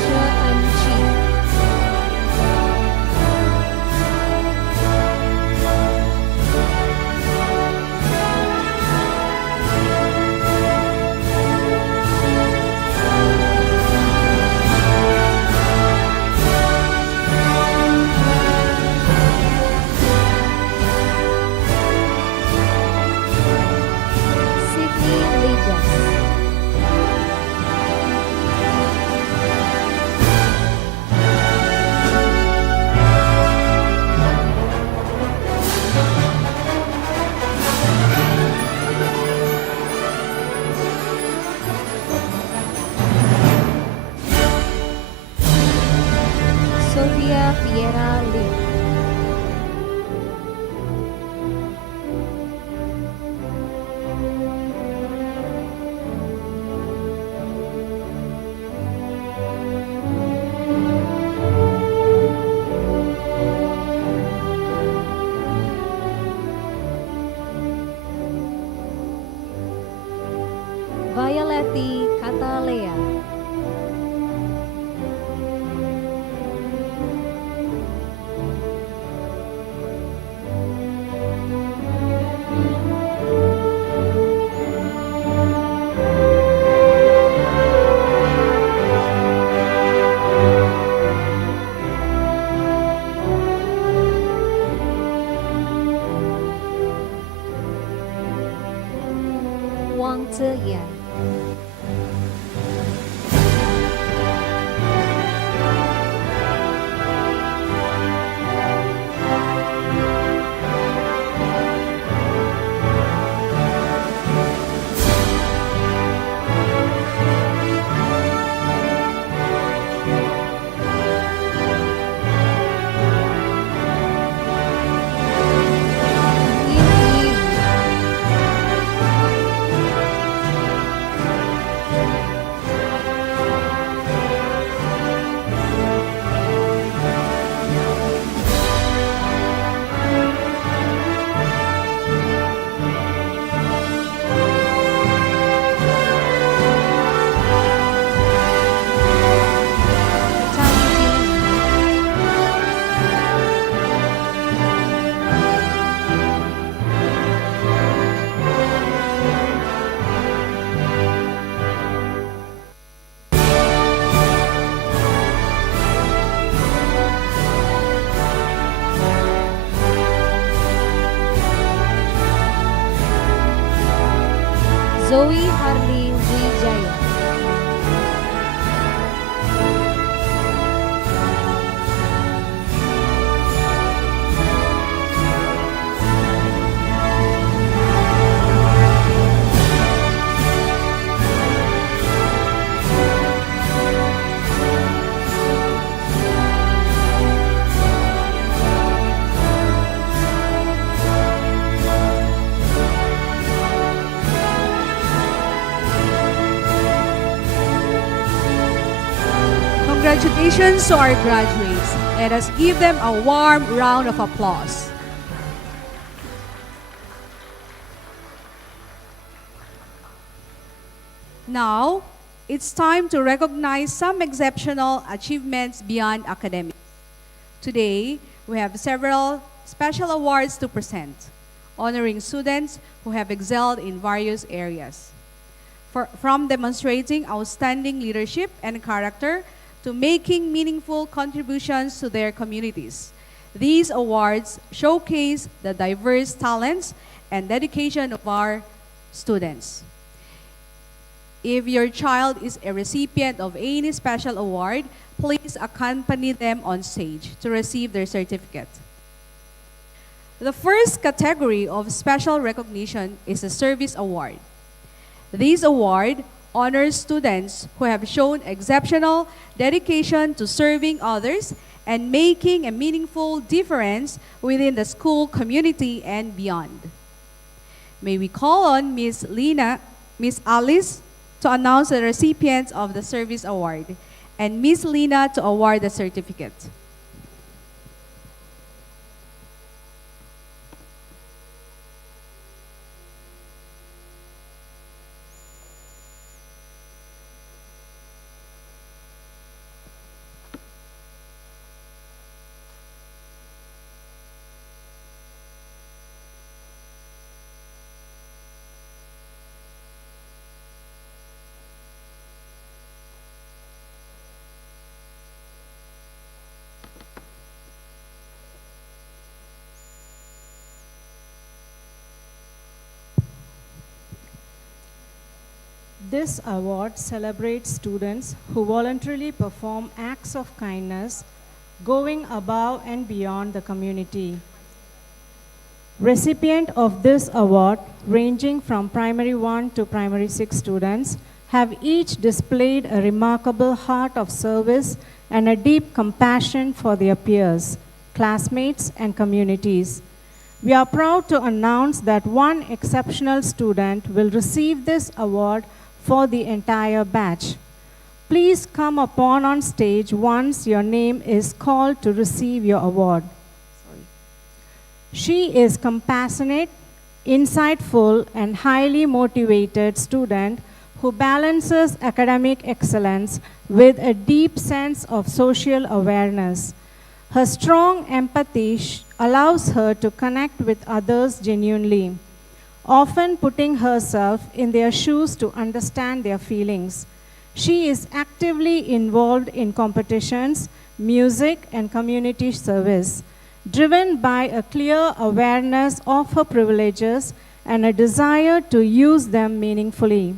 She An Chi. Sydney Lijas. Sofia Fiera Lim. Violeti Catalea. Wang Ziyan. Congratulations to our graduates. Let us give them a warm round of applause. Now, it's time to recognize some exceptional achievements beyond academics. Today, we have several special awards to present, honoring students who have excelled in various areas. From demonstrating outstanding leadership and character to making meaningful contributions to their communities. These awards showcase the diverse talents and dedication of our students. If your child is a recipient of any special award, please accompany them on stage to receive their certificate. The first category of special recognition is a service award. This award honors students who have shown exceptional dedication to serving others and making a meaningful difference within the school community and beyond. May we call on Miss Alice to announce the recipients of the service award, and Miss Lina to award the certificate. This award celebrates students who voluntarily perform acts of kindness, going above and beyond the community. Recipient of this award, ranging from primary 1 to primary 6 students, have each displayed a remarkable heart of service and a deep compassion for their peers, classmates, and communities. We are proud to announce that one exceptional student will receive this award for the entire batch. Please come upon on stage once your name is called to receive your award. She is compassionate, insightful, and highly motivated student who balances academic excellence with a deep sense of social awareness. Her strong empathy allows her to connect with others genuinely, often putting herself in their shoes to understand their feelings. She is actively involved in competitions, music, and community service, driven by a clear awareness of her privileges and a desire to use them meaningfully.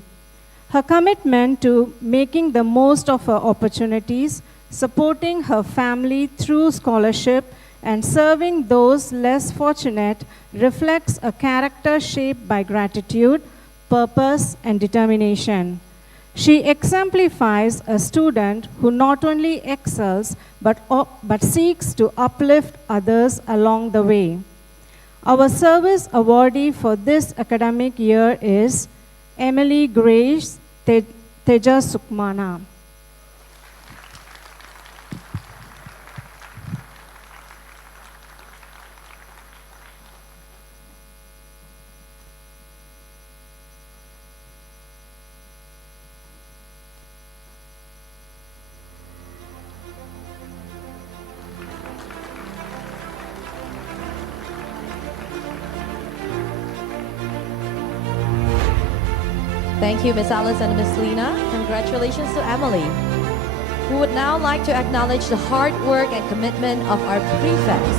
Her commitment to making the most of her opportunities, supporting her family through scholarship, and serving those less fortunate reflects a character shaped by gratitude, purpose, and determination. She exemplifies a student who not only excels but seeks to uplift others along the way. Our service awardee for this academic year is Emily Grace Teja Sukmana. Thank you, Miss Alice and Miss Lina. Congratulations to Emily. We would now like to acknowledge the hard work and commitment of our prefects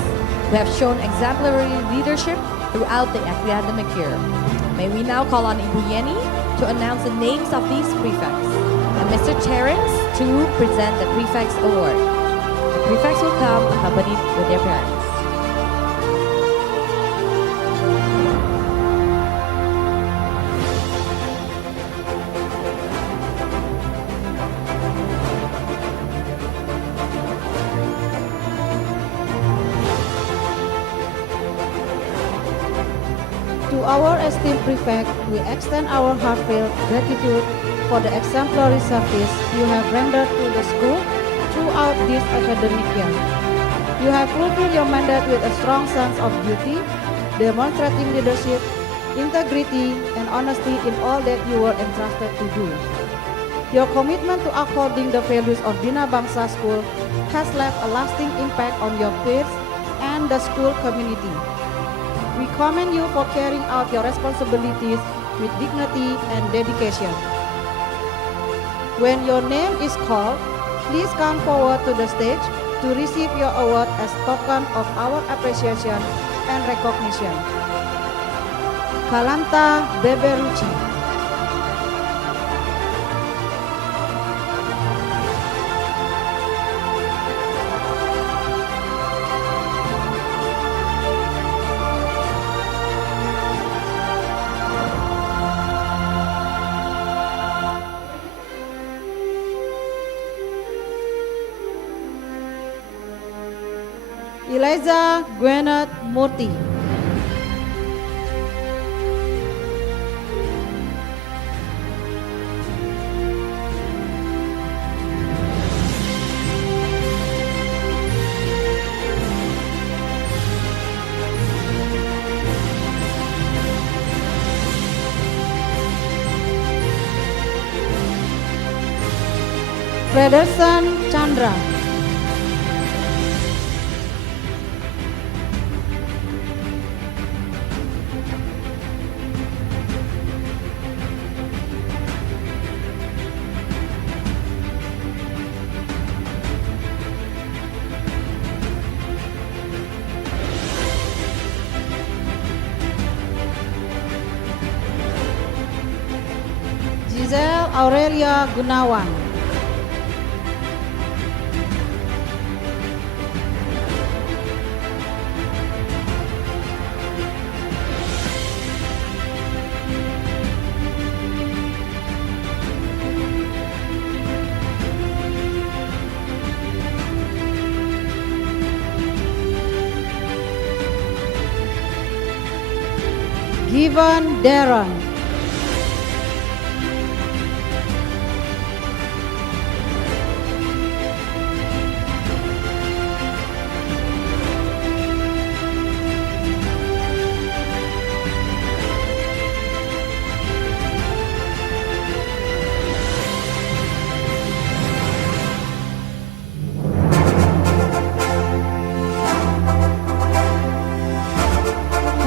who have shown exemplary leadership throughout the academic year. May we now call on Ibu Yeni to announce the names of these prefects and Mr. Terrence to present the Prefects Award. The prefects will come accompanied with their parents. To our esteemed prefect, we extend our heartfelt gratitude for the exemplary service you have rendered to the school throughout this academic year. You have fulfilled your mandate with a strong sense of duty, demonstrating leadership, integrity, and honesty in all that you were entrusted to do. Your commitment to upholding the values of Bina Bangsa School has left a lasting impact on your peers and the school community. We commend you for carrying out your responsibilities with dignity and dedication. When your name is called, please come forward to the stage to receive your award as token of our appreciation and recognition. Kalanta Beberuchi. Eliza Gwyneth Murti. Frederson Chandra. Giselle Aurelia Gunawan. Given Darren.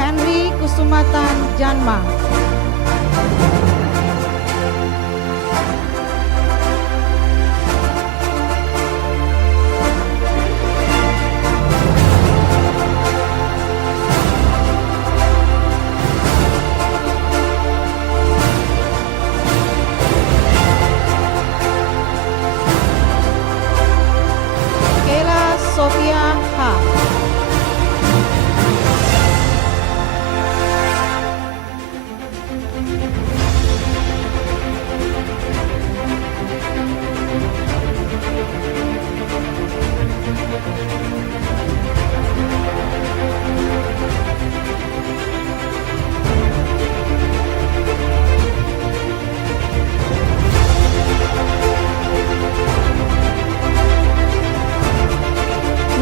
Henry Kusumatan Janma. Kayla Sofia Ha.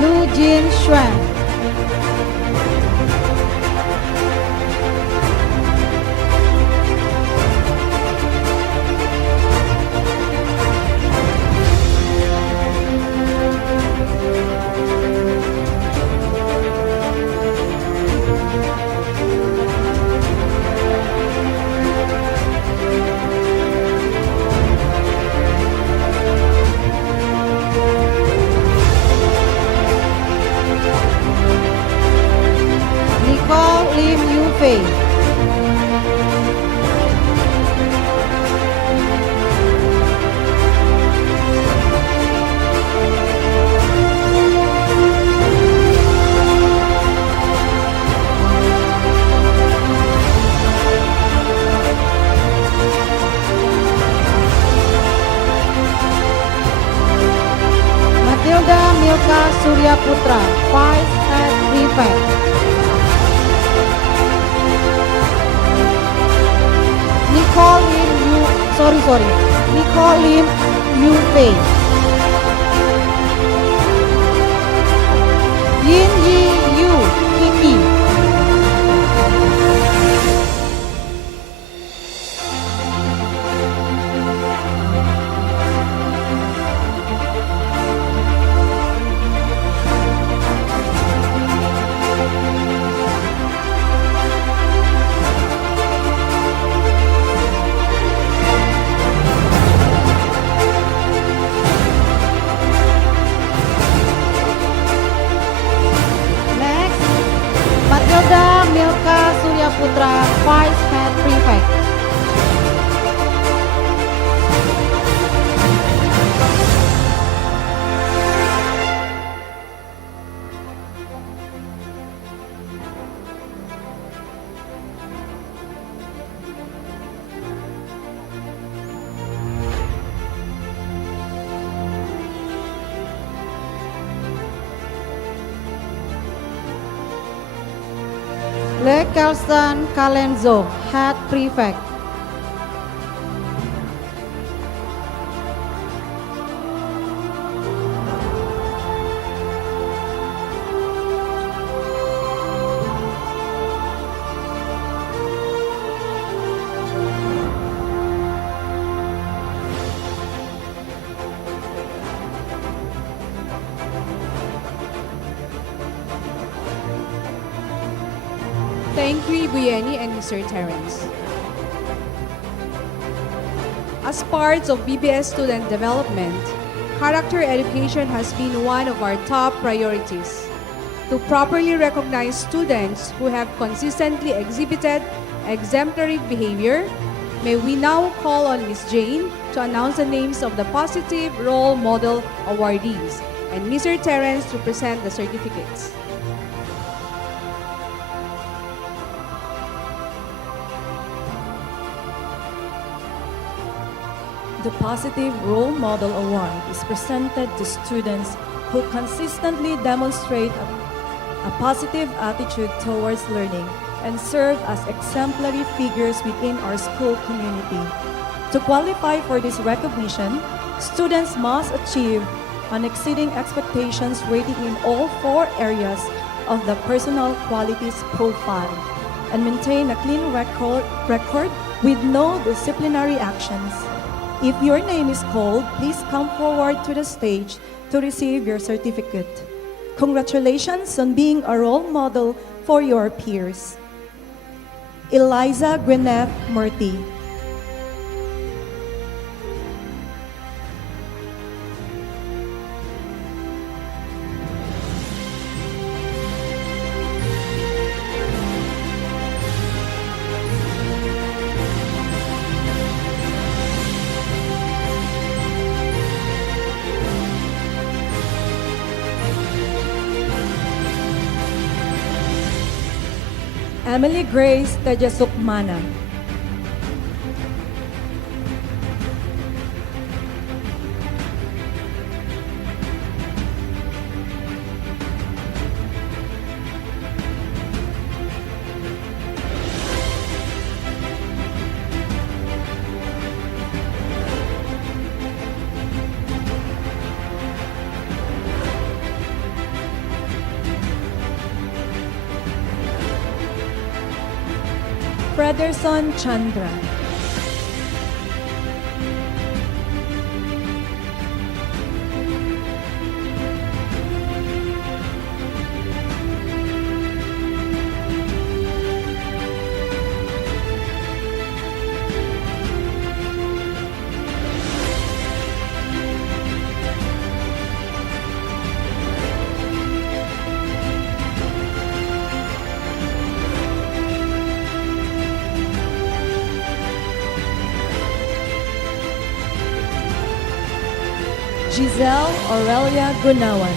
Lu Jin Xuan. Nicole Lim Yu Fei. Matilda Milka Surya Putra, Vice Head Prefect. Nicole Lim Yu Fei. Putra, Vice Head Prefect. Le Kelston Kalenzo, Head Prefect. Thank you, Buyeni and Mr. Terence. As part of BBS student development, character education has been one of our top priorities. To properly recognize students who have consistently exhibited exemplary behavior, may we now call on Ms. Jane to announce the names of the Positive Role Model awardees and Mr. Terence to present the certificates. The Positive Role Model Award is presented to students who consistently demonstrate a positive attitude towards learning and serve as exemplary figures within our school community. To qualify for this recognition, students must achieve an exceeding expectations rating in all 4 areas of the personal qualities profile and maintain a clean record with no disciplinary actions. If your name is called, please come forward to the stage to receive your certificate. Congratulations on being a role model for your peers. Eliza Gwyneth Murty. Emily Grace Tejasukmana. Frederson Chandra. Giselle Aurelia Gunawan.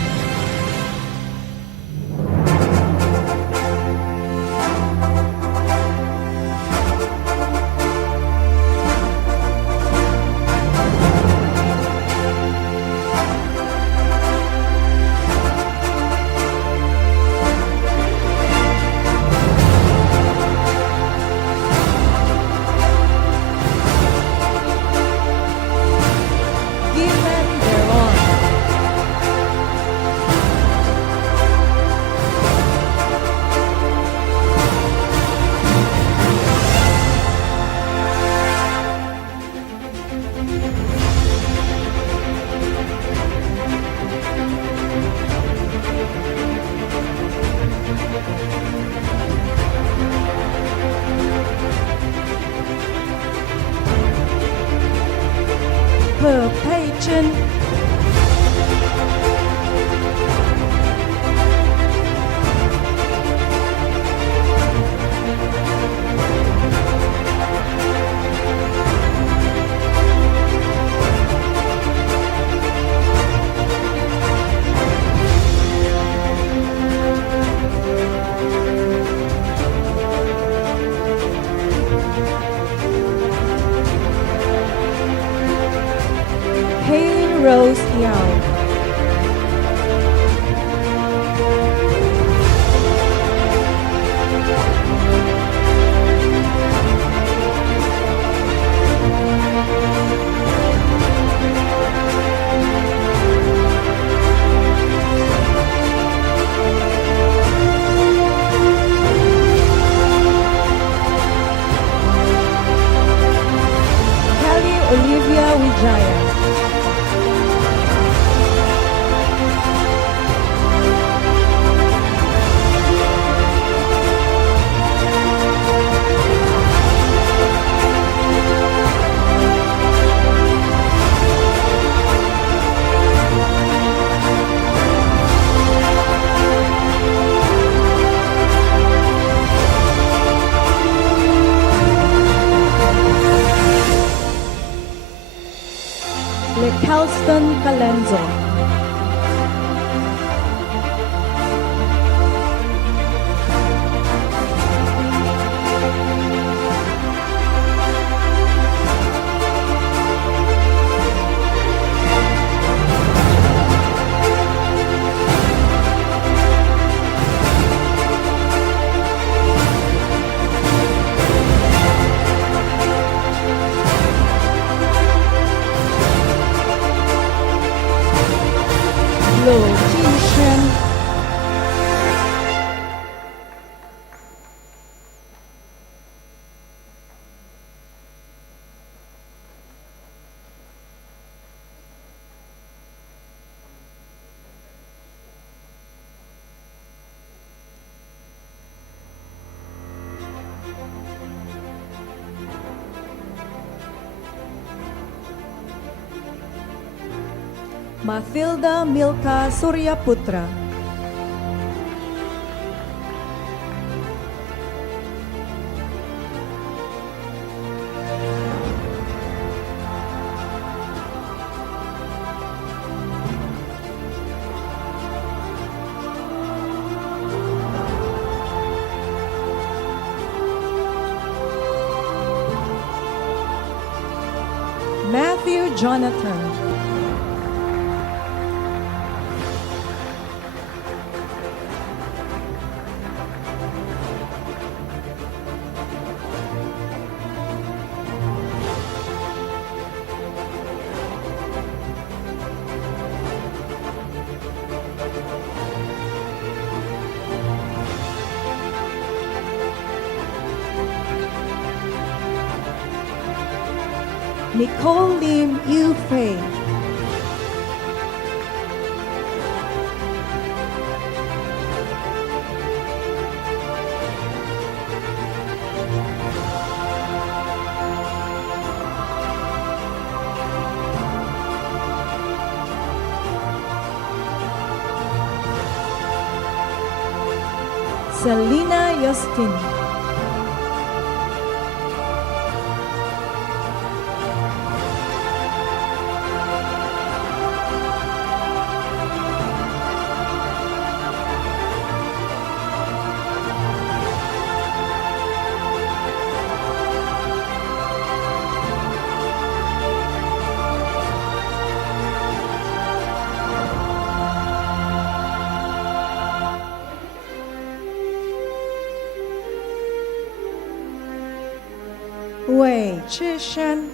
Per patron. Kaylin Rose Yao. Kelly Olivia Wijaya. LeCalston Calenzo. Lo Jishen. Mathilda Milka Surya Putra. Matthew Jonathan. Nicole Lim Yu Fei. Selina Yustin. Wei Chishan.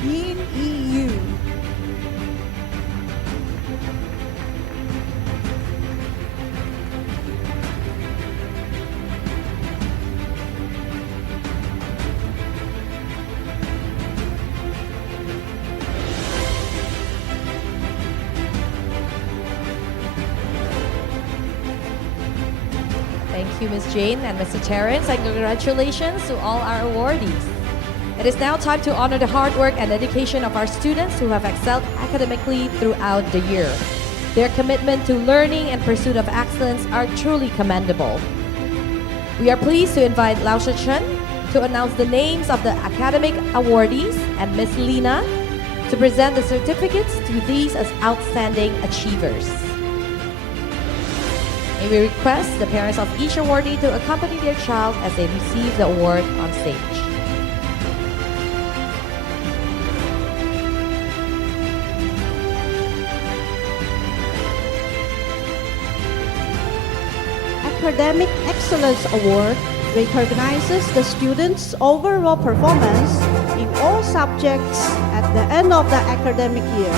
Yin EU. Thank you, Ms. Jane and Mr. Terrence, and congratulations to all our awardees. It is now time to honor the hard work and dedication of our students who have excelled academically throughout the year. Their commitment to learning and pursuit of excellence are truly commendable. We are pleased to invite Lao Chen to announce the names of the academic awardees and Miss Lina to present the certificates to these as outstanding achievers. May we request the parents of each awardee to accompany their child as they receive the award on stage. Academic Excellence Award recognizes the students' overall performance in all subjects at the end of the academic year.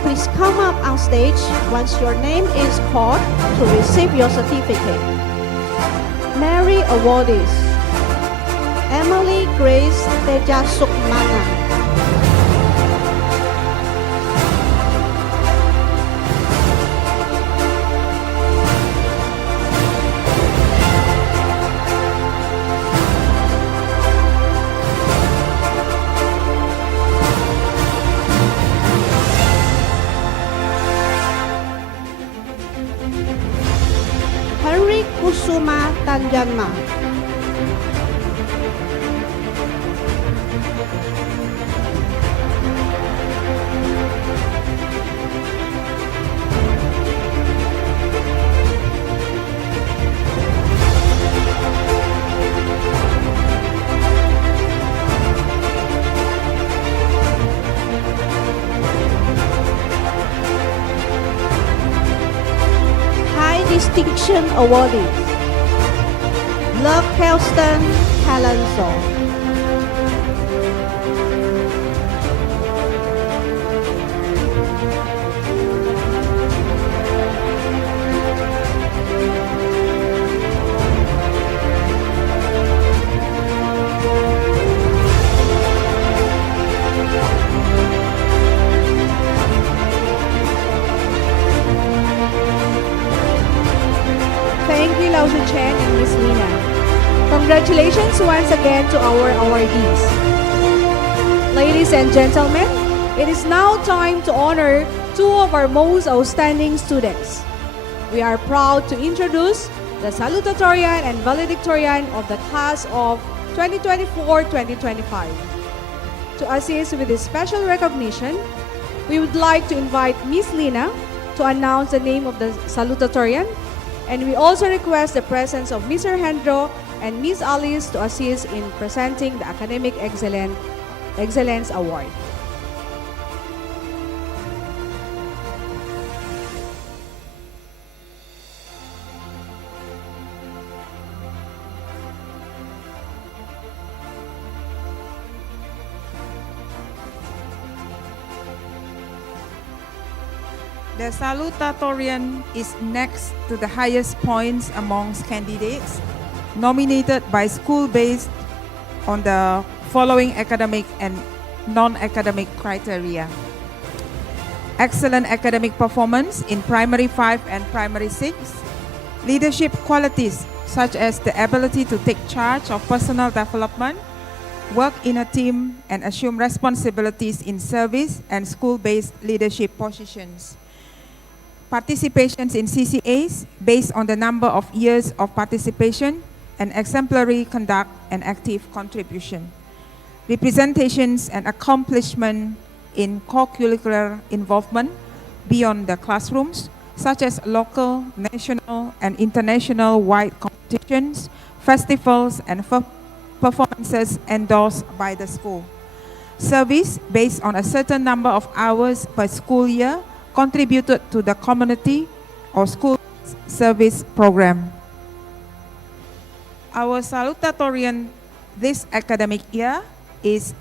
Please come up on stage once your name is called to receive your certificate. Mary Awardees: Emily Grace Teja Sukmana, Kusuma Tanjanma, High Distinction Awardees: Love Kelston Calanzo, Thank you, Lao Chen and Miss Lina. Congratulations once again to our awardees. Ladies and gentlemen, it is now time to honor two of our most outstanding students. We are proud to introduce the Salutatorian and Valedictorian of the class of 2024-2025. To assist with this special recognition, we would like to invite Miss Lina to announce the name of the Salutatorian, and we also request the presence of Mr. Hendro and Miss Alice to assist in presenting the Academic Excellence Award. The Salutatorian is next to the highest points amongst candidates nominated by school based on the following academic and non-academic criteria: excellent academic performance in primary 5 and primary 6, leadership qualities such as the ability to take charge of personal development, work in a team, and assume responsibilities in service and school-based leadership positions. Participations in CCAs based on the number of years of participation and exemplary conduct and active contribution. Representations and accomplishment in co-curricular involvement beyond the classrooms, such as local, national, and international wide competitions, festivals, and performances endorsed by the school. Service based on a certain number of hours per school year contributed to the community or school service program. Our salutatorian this academic year is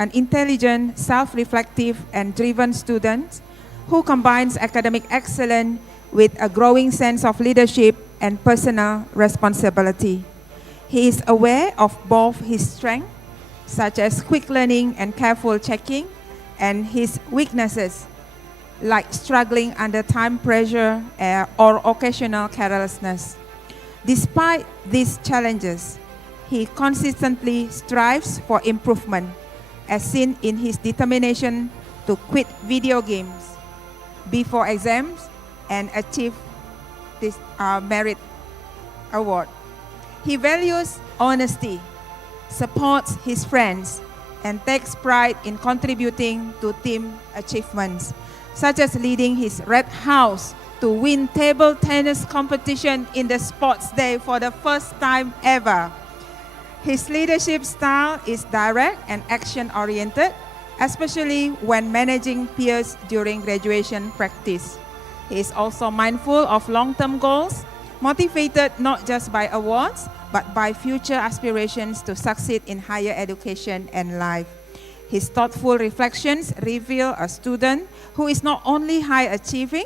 an intelligent, self-reflective, and driven student who combines academic excellence with a growing sense of leadership and personal responsibility. He is aware of both his strengths, such as quick learning and careful checking, and his weaknesses, like struggling under time pressure or occasional carelessness. Despite these challenges, he consistently strives for improvement as seen in his determination to quit video games before exams and achieve this merit award. He values honesty, supports his friends, and takes pride in contributing to team achievements, such as leading his Red House to win table tennis competition in the sports day for the first time ever. His leadership style is direct and action-oriented, especially when managing peers during graduation practice. He is also mindful of long-term goals, motivated not just by awards, but by future aspirations to succeed in higher education and life. His thoughtful reflections reveal a student who is not only high-achieving,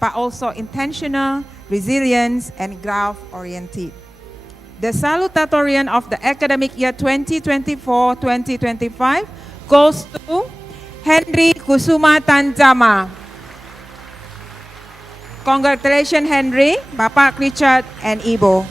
but also intentional, resilient, and growth-oriented. The salutatorian of the academic year 2024-2025 goes to Henry Kusuma Tanjama. Congratulations, Henry, Bapak Richard, and Ibu.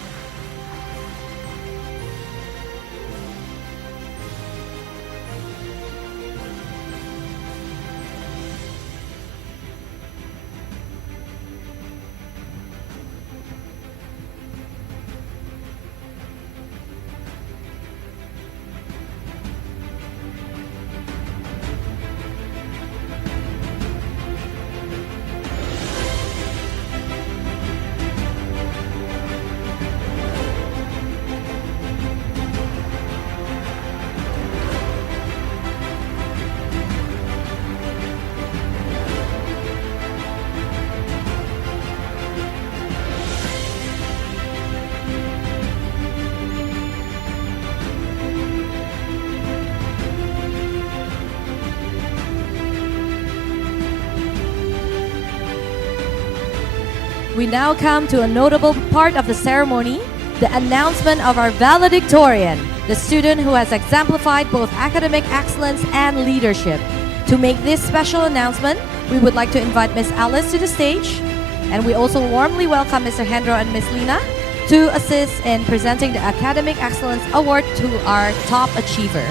We now come to a notable part of the ceremony, the announcement of our valedictorian, the student who has exemplified both academic excellence and leadership. To make this special announcement, we would like to invite Ms. Alice to the stage, and we also warmly welcome Mr. Hendro and Ms. Lina to assist in presenting the Academic Excellence Award to our top achiever.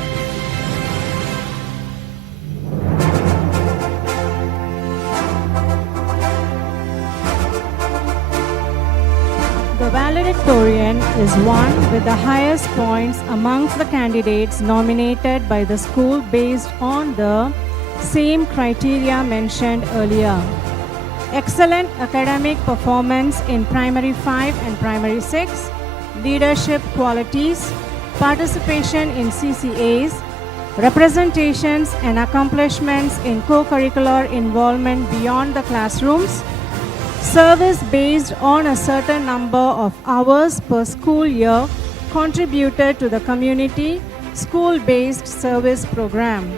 The valedictorian is one with the highest points amongst the candidates nominated by the school based on the same criteria mentioned earlier. Excellent academic performance in Primary 5 and Primary 6, leadership qualities, participation in CCAs, representations and accomplishments in co-curricular involvement beyond the classrooms, service based on a certain number of hours per school year contributed to the community school-based service program.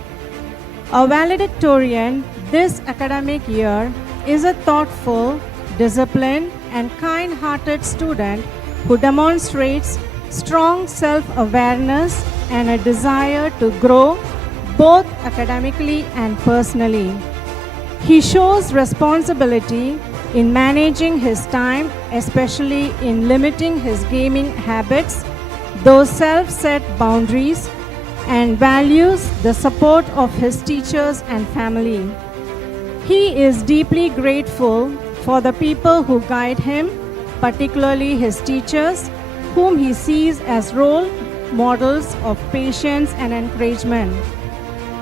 A valedictorian this academic year is a thoughtful, disciplined, and kind-hearted student who demonstrates strong self-awareness and a desire to grow both academically and personally. He shows responsibility in managing his time, especially in limiting his gaming habits, those self-set boundaries, and values the support of his teachers and family. He is deeply grateful for the people who guide him, particularly his teachers, whom he sees as role models of patience and encouragement.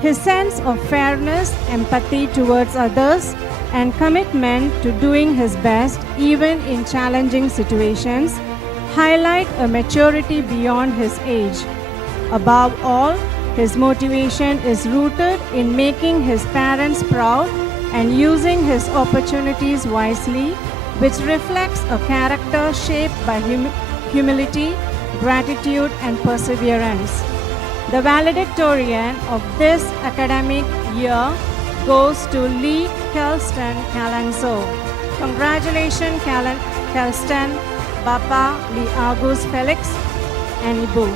His sense of fairness, empathy towards others, and commitment to doing his best even in challenging situations highlight a maturity beyond his age. Above all, his motivation is rooted in making his parents proud and using his opportunities wisely, which reflects a character shaped by humility, gratitude, and perseverance. The valedictorian of this academic year goes to Lee Kelston Calanzo. Congratulations, Kelston, Bapa, Lee Agus Felix, and Ibu.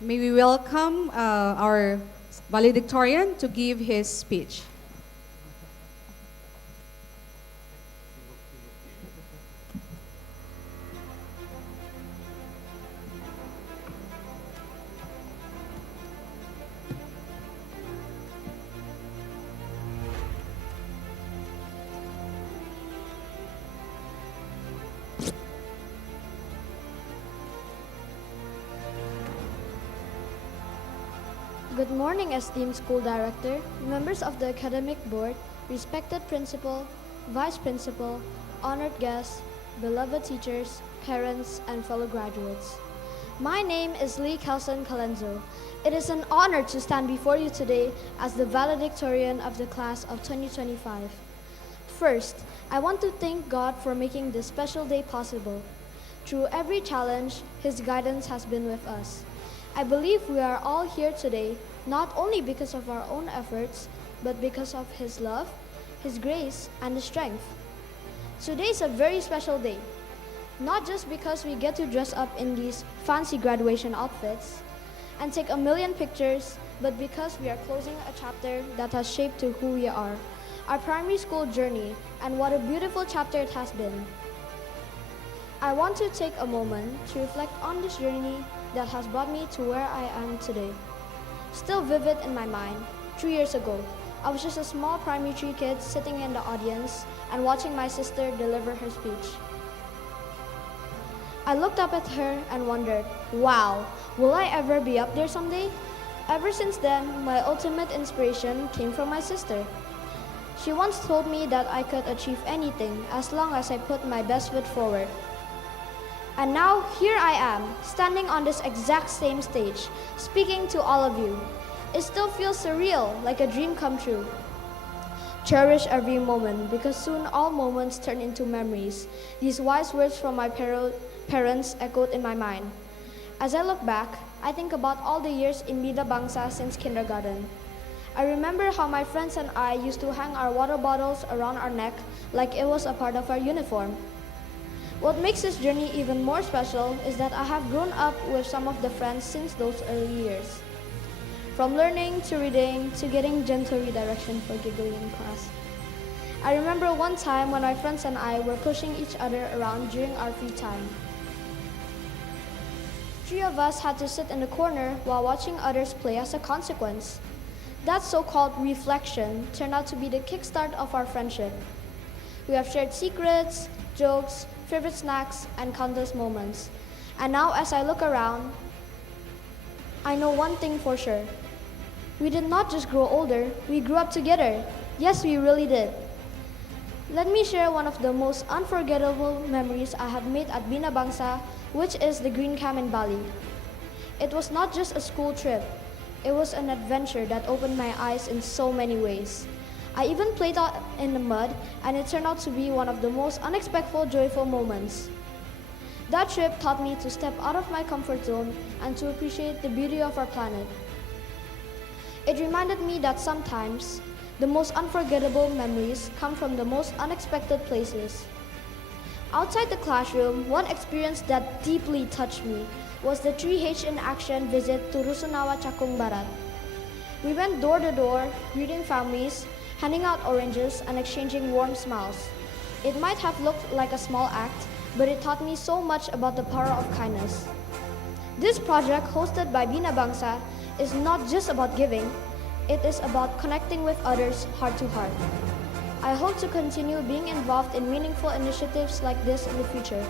May we welcome our valedictorian to give his speech. Good morning, esteemed school director, members of the academic board, respected principal, vice principal, honored guests, beloved teachers, parents, and fellow graduates. My name is Lee Kelson Calenzo. It is an honor to stand before you today as the valedictorian of the class of 2025. First, I want to thank God for making this special day possible. Through every challenge, His guidance has been with us. I believe we are all here today not only because of our own efforts, but because of His love, His grace, and His strength. Today is a very special day, not just because we get to dress up in these fancy graduation outfits and take a million pictures, but because we are closing a chapter that has shaped to who we are, our primary school journey, and what a beautiful chapter it has been. I want to take a moment to reflect on this journey that has brought me to where I am today. Still vivid in my mind, 3 years ago, I was just a small primary 3 kid sitting in the audience and watching my sister deliver her speech. I looked up at her and wondered, wow, will I ever be up there someday? Ever since then, my ultimate inspiration came from my sister. She once told me that I could achieve anything as long as I put my best foot forward. And now, here I am, standing on this exact same stage, speaking to all of you. It still feels surreal, like a dream come true. Cherish every moment, because soon all moments turn into memories. These wise words from my parents echoed in my mind. As I look back, I think about all the years in Bina Bangsa since kindergarten. I remember how my friends and I used to hang our water bottles around our neck like it was a part of our uniform. What makes this journey even more special is that I have grown up with some of the friends since those early years. From learning to reading to getting gentle redirection for giggling in class. I remember one time when my friends and I were pushing each other around during our free time. 3 of us had to sit in the corner while watching others play as a consequence. That so-called reflection turned out to be the kickstart of our friendship. We have shared secrets, jokes, favorite snacks, and countless moments. And now as I look around, I know one thing for sure. We did not just grow older, we grew up together. Yes, we really did. Let me share one of the most unforgettable memories I have made at Bina Bangsa, which is the Green Camp in Bali. It was not just a school trip. It was an adventure that opened my eyes in so many ways. I even played out in the mud, and it turned out to be one of the most unexpected, joyful moments. That trip taught me to step out of my comfort zone and to appreciate the beauty of our planet. It reminded me that sometimes, the most unforgettable memories come from the most unexpected places. Outside the classroom, one experience that deeply touched me was the 3H in action visit to Rusunawa Cakung Barat. We went door to door, greeting families, handing out oranges, and exchanging warm smiles. It might have looked like a small act, but it taught me so much about the power of kindness. This project, hosted by Bina Bangsa, is not just about giving, it is about connecting with others heart to heart. I hope to continue being involved in meaningful initiatives like this in the future.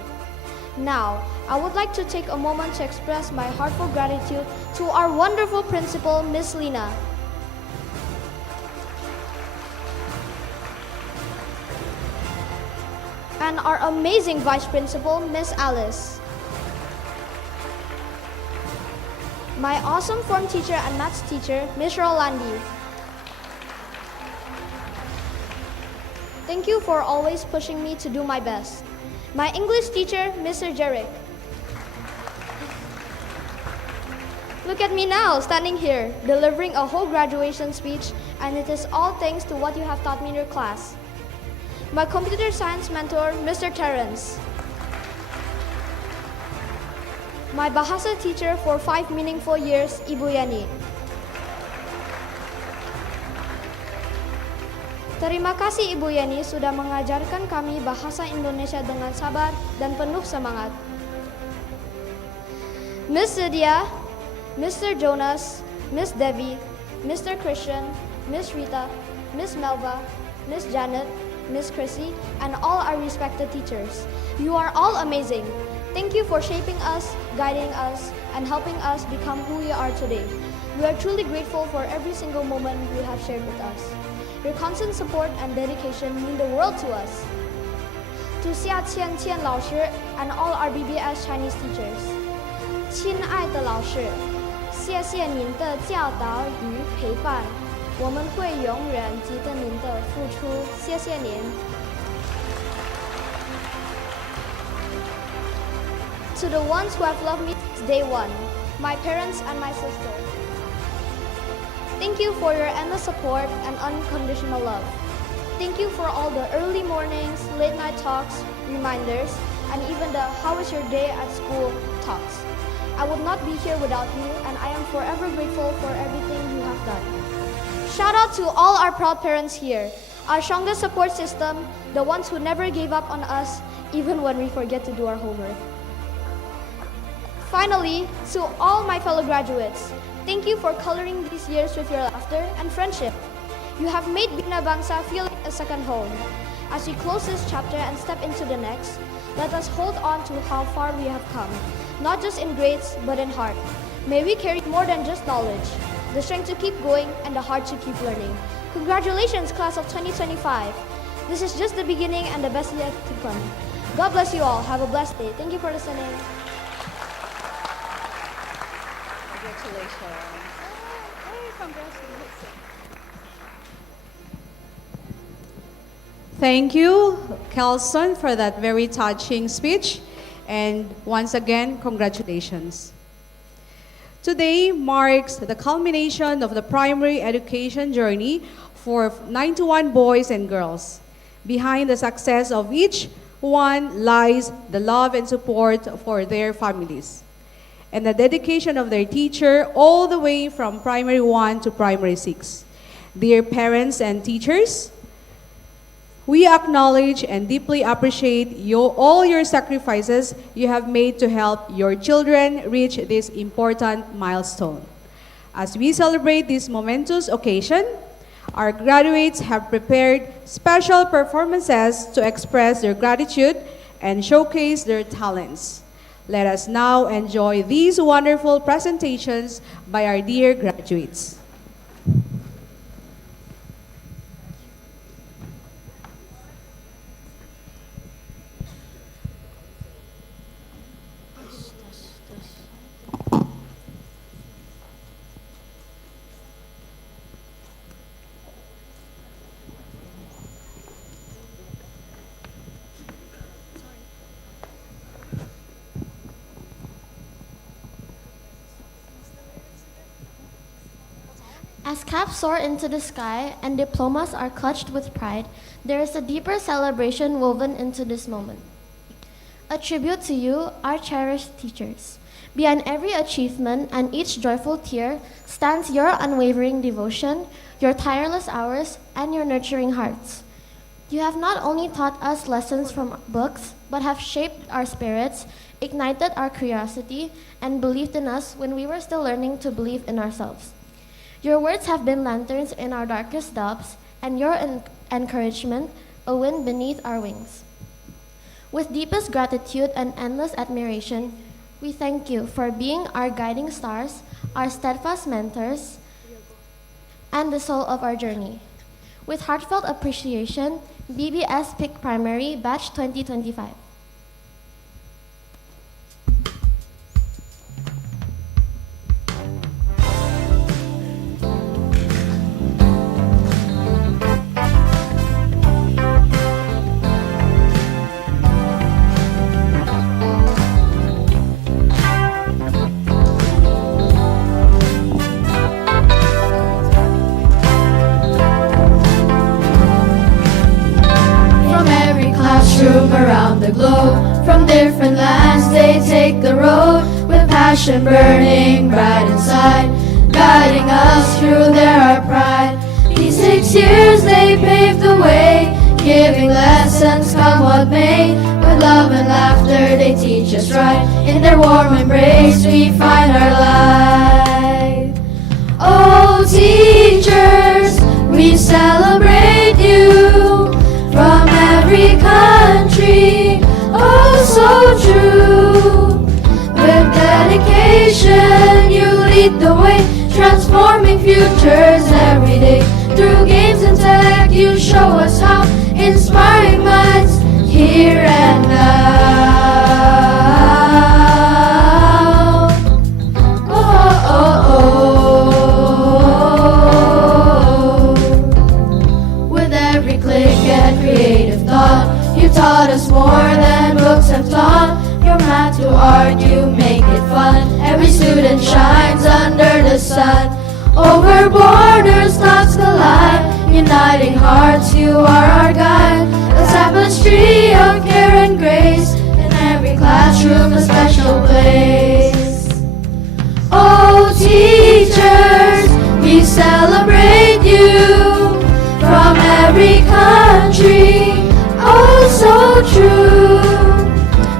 Now, I would like to take a moment to express my heartfelt gratitude to our wonderful principal, Miss Lina. And our amazing vice principal, Miss Alice. My awesome form teacher and maths teacher, Miss Rolandi. Thank you for always pushing me to do my best. My English teacher, Mr. Jerick. Look at me now, standing here, delivering a whole graduation speech, and it is all thanks to what you have taught me in your class. My computer science mentor, Mr. Terrence. My Bahasa teacher for 5 meaningful years, Ibu Yani. Terima kasih Ibu Yani sudah mengajarkan kami bahasa Indonesia dengan sabar dan penuh semangat. Miss Lydia, Mr. Jonas, Miss Debbie, Mr. Christian, Miss Rita, Miss Melva, Miss Janet, Miss Chrissy, and all our respected teachers. You are all amazing. Thank you for shaping us, guiding us, and helping us become who we are today. We are truly grateful for every single moment you have shared with us. Your constant support and dedication mean the world to us. To Xia Qian Qian 老师 and all our BBS Chinese teachers. 亲爱的老师，谢谢您的教导与陪伴，我们会永远记得您的付出，谢谢您。To the ones who have loved me since day one, my parents and my sister. Thank you for your endless support and unconditional love. Thank you for all the early mornings, late night talks, reminders, and even the how was your day at school talks. I would not be here without you, and I am forever grateful for everything you have done. Shout out to all our proud parents here, our strongest support system, the ones who never gave up on us, even when we forget to do our homework. Finally, to all my fellow graduates, thank you for coloring these years with your laughter and friendship. You have made Bina Bangsa feel like a second home. As we close this chapter and step into the next, let us hold on to how far we have come, not just in grades, but in heart. May we carry more than just knowledge, the strength to keep going and the heart to keep learning. Congratulations, class of 2025. This is just the beginning and the best yet to come. God bless you all. Have a blessed day. Thank you for listening. Thank you, Kelson, for that very touching speech. And once again, congratulations. Today marks the culmination of the primary education journey for 91 boys and girls. Behind the success of each one lies the love and support for their families and the dedication of their teacher all the way from primary 1 to primary 6. Dear parents and teachers, we acknowledge and deeply appreciate all your sacrifices you have made to help your children reach this important milestone. As we celebrate this momentous occasion, our graduates have prepared special performances to express their gratitude and showcase their talents. Let us now enjoy these wonderful presentations by our dear graduates. As caps soar into the sky and diplomas are clutched with pride, there is a deeper celebration woven into this moment. A tribute to you, our cherished teachers. Behind every achievement and each joyful tear stands your unwavering devotion, your tireless hours, and your nurturing hearts. You have not only taught us lessons from books, but have shaped our spirits, ignited our curiosity, and believed in us when we were still learning to believe in ourselves. Your words have been lanterns in our darkest doubts, and your encouragement a wind beneath our wings. With deepest gratitude and endless admiration, we thank you for being our guiding stars, our steadfast mentors, and the soul of our journey. With heartfelt appreciation, BBS Pick Primary Batch 2025. Around the globe. passion burning bright inside, guiding us through their our pride. These 6 years they paved the way, giving lessons come what may. With love and laughter they teach us right, in their warm embrace we find our life. Oh teachers, we celebrate you from every country, oh so true. With dedication you lead the way, transforming futures every day. Through games and tech you show us how, inspiring minds here and now. Oh, oh, oh. With every click and creative thought, you taught us more than books have taught. Your math to art, you make it fun. Every student shines under the sun. Over borders, thoughts collide, uniting hearts, you are our guide. A tapestry of care and grace, in every classroom a special place. Oh teachers, we celebrate you from every country, oh so true.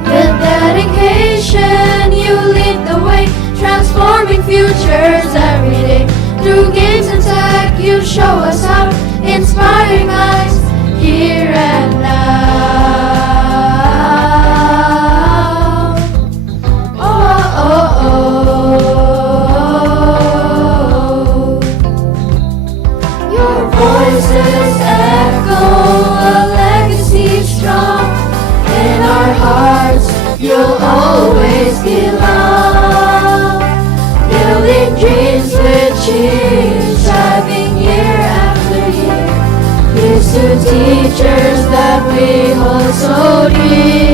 With dedication you lead the way, transforming futures every day. Through games and tech you show us how, inspiring minds here and now. Oh, oh, oh, oh. Your voices echo a legacy strong. In our hearts you'll always belong, building dreams with cheer, striving year after year. Here's to teachers that we hold so dear.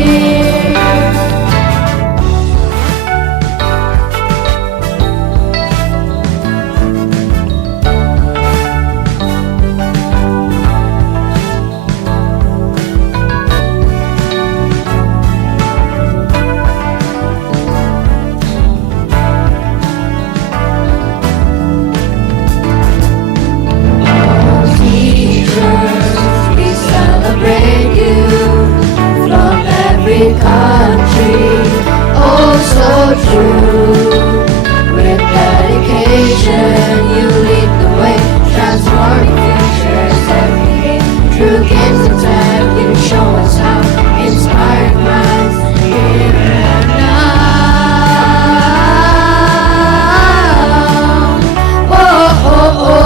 Country, oh so true. With dedication you lead the way, transforming futures every day. Through games and tech you show us how, inspiring minds here and now. Oh, oh, oh.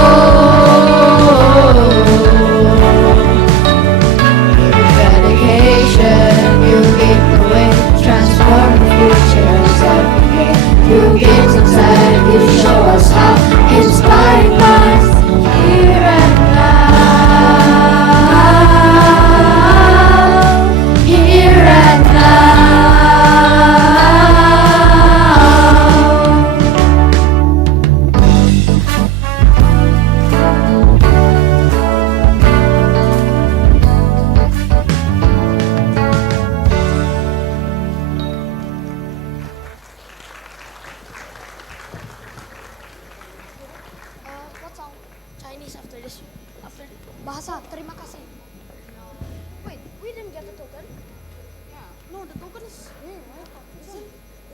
With dedication you lead the way, transforming futures every day. Through games and tech you show us how, inspiring minds here and now. Here and now. What song? Chinese after this. After Bahasa, terima kasih. Wait, we didn't get the token? Yeah. No, the token is here, right?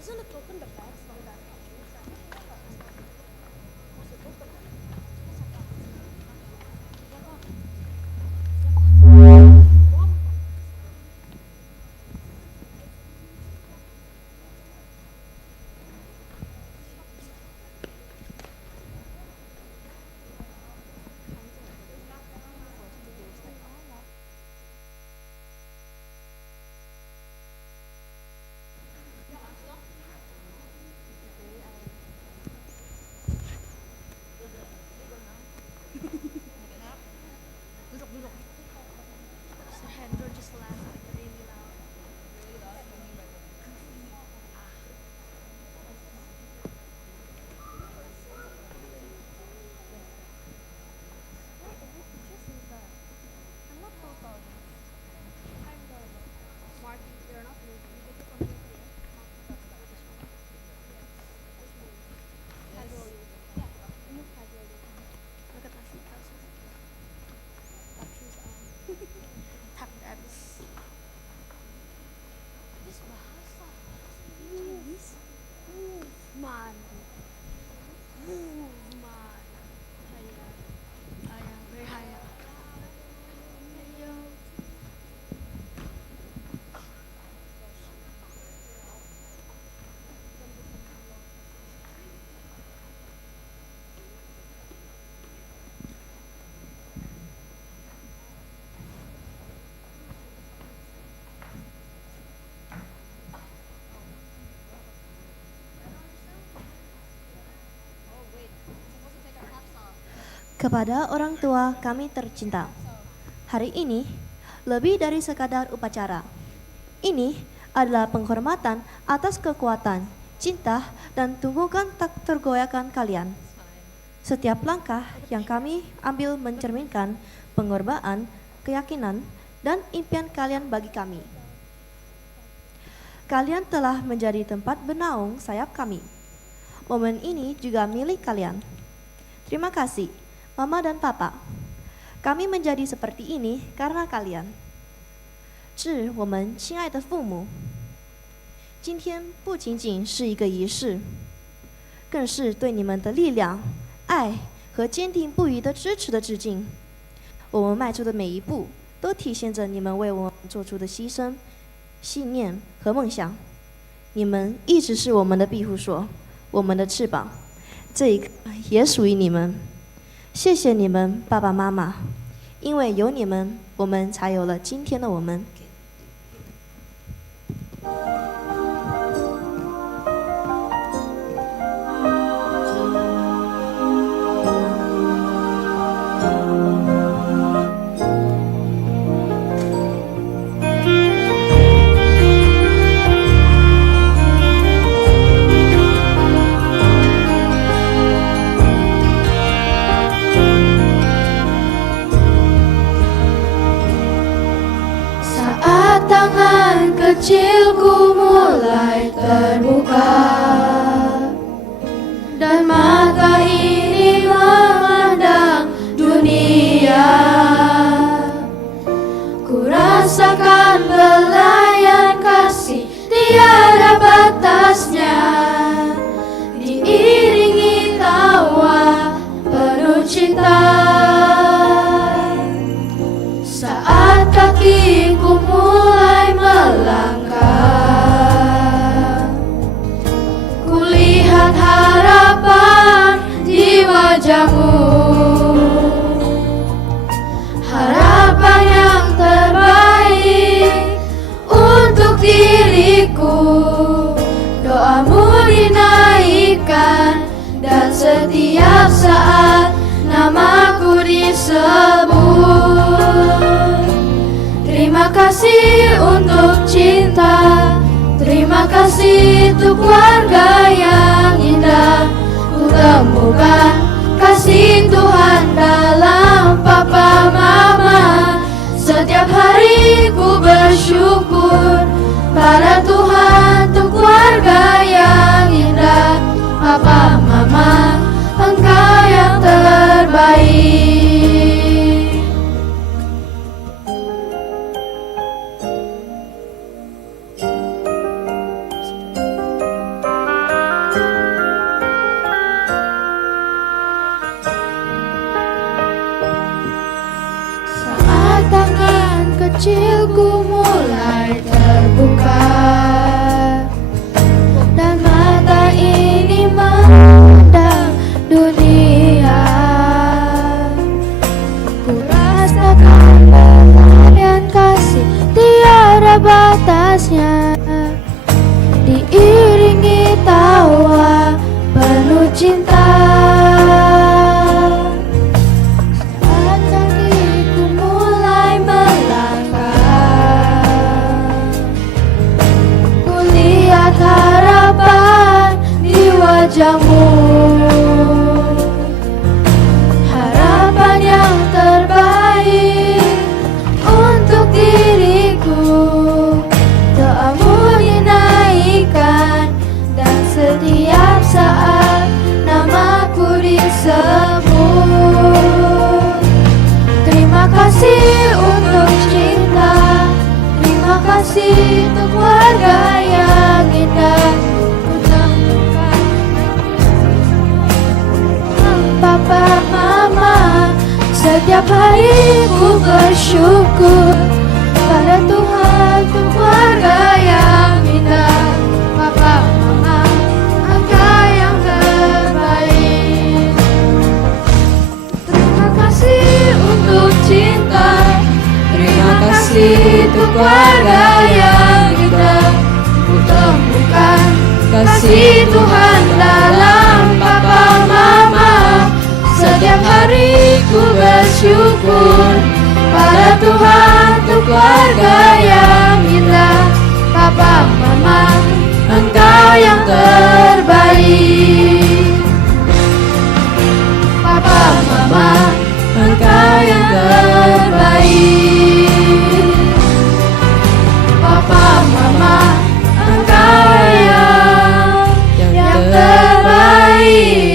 Isn't the token the best from that? What's the token? Kepada orang tua kami tercinta, hari ini lebih dari sekadar upacara. Ini adalah penghormatan atas kekuatan, cinta, dan tunggungan tak tergoyahkan kalian. Setiap langkah yang kami ambil mencerminkan pengorbanan, keyakinan, dan impian kalian bagi kami. Kalian telah menjadi tempat bernaung sayap kami. Momen ini juga milik kalian. Terima kasih, Mama dan Papa. Kami menjadi seperti ini karena kalian. 致我们亲爱的父母，今天不仅仅是一个仪式，更是对你们的力量、爱和坚定不移的支持的致敬。我们迈出的每一步，都体现着你们为我们做出的牺牲、信念和梦想。你们一直是我们的庇护所，我们的翅膀，这一刻也属于你们。谢谢你们，爸爸妈妈，因为有你们，我们才有了今天的我们。Tangan kecilku mulai terbuka dan mata ini memandang dunia. Ku rasakan belayan kasih tiada batasnya, diiringi tawa penuh cinta. Saat kakiku mulai melangkah, kulihat harapan di wajahmu, harapan yang terbaik untuk diriku. Doamu dinaikkan dan setiap saat namaku disebut. Terima kasih untuk cinta, terima kasih untuk keluarga yang indah. Ku temukan kasih Tuhan dalam papa mama. Setiap hari ku bersyukur pada Tuhan untuk keluarga yang indah. Papa mama, engkau yang terbaik. Kecilku mulai terbuka dan mata ini memandang dunia. Ku rasakan belayan kasih tiada batasnya, diiringi tawa penuh cinta. Harapan di wajahmu, harapan yang terbaik untuk diriku. Doamu dinaikkan dan setiap saat namaku disebut. Terima kasih untuk cinta, terima kasih untuk keluarga yang indah. Ku temukan papa mama. Setiap hari ku bersyukur pada Tuhan untuk keluarga yang indah. Papa mama, engkau yang terbaik. Terima kasih untuk cinta, terima kasih untuk keluarga yang indah. Ku temukan kasih Tuhan dalam papa mama. Setiap hari bersyukur pada Tuhan untuk keluarga yang indah. Papa, Mama, Engkau yang terbaik. Papa, Mama, Engkau yang terbaik. Papa, Mama, Engkau yang terbaik.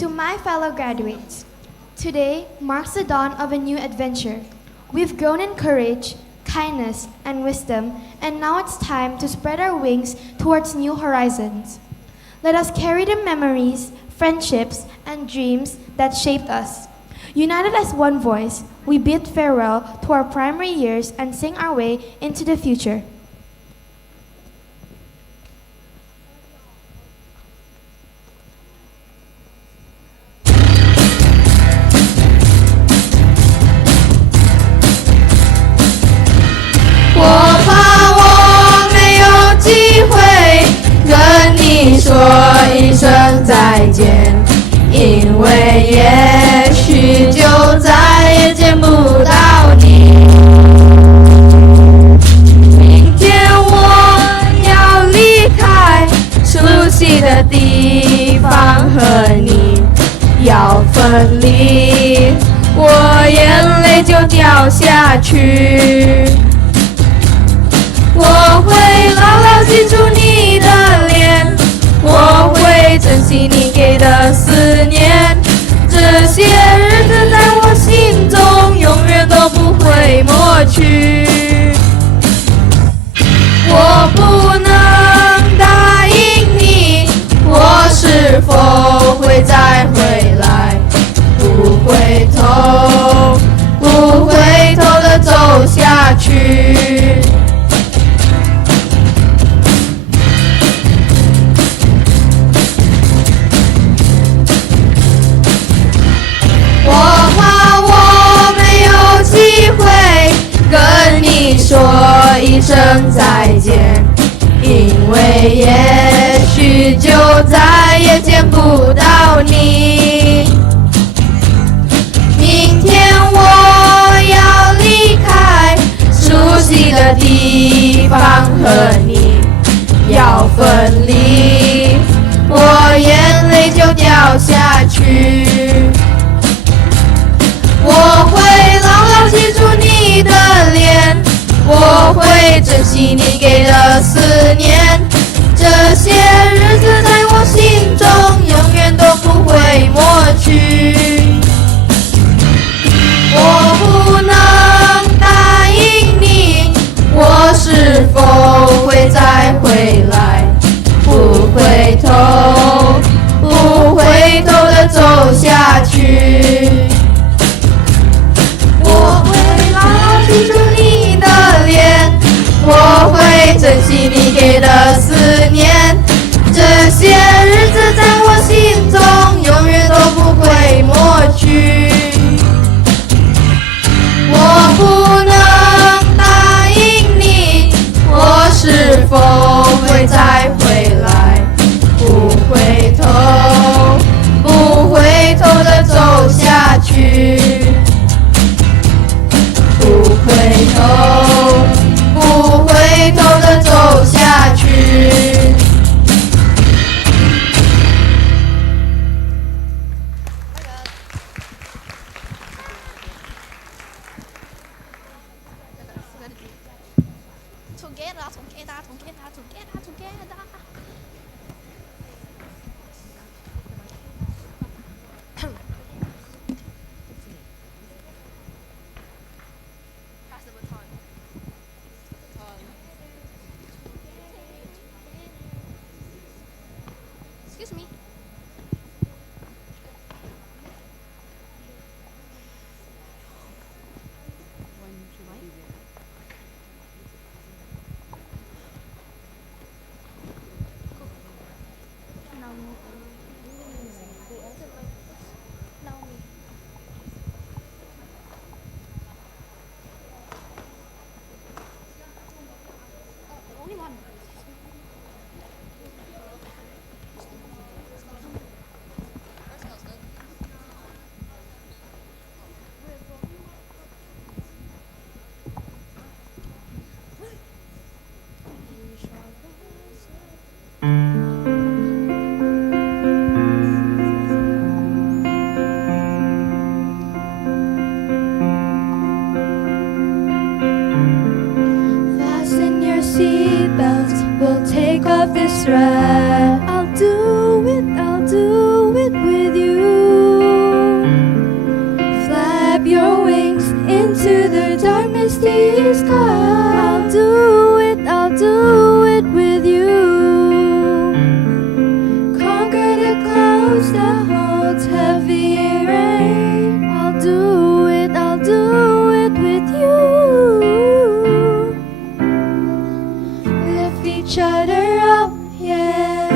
To my fellow graduates, today marks the dawn of a new adventure. We've grown in courage, kindness, and wisdom, and now it's time to spread our wings towards new horizons. Let us carry the memories, friendships, and dreams that shaped us. United as one voice, we bid farewell to our primary years and sing our way into the future.说一声再见，因为也许就再也见不到你。明天我要离开熟悉的地方，和你要分离，我眼泪就掉下去。我会牢牢记住你的脸，我会珍惜你给的思念，这些日子在我心中永远都不会抹去。我不能答应你，我是否会再回来，不回头，不回头地走下去。我怕我没有机会跟你说一声再见，因为也许就再也见不到你。明天我要离开熟悉的地方，和你要分离，我眼泪就掉下去。我会牢牢记住你的脸，我会珍惜你给的思念，这些日子在我心中永远都不会抹去。我不能答应你，我是否会再回来，不回头，不回头地走下去。我会牢牢记住你的脸，我会珍惜你给的思念，这些日子在 Excuse me. Only one. Fasten your seatbelts, we'll take off this ride. I'll do it with you. Flap your wings into the dark, misty sky. I'll do it with you. Conquer the clouds that hold heavy rain. I'll do it with you. Lift each other up, yeah.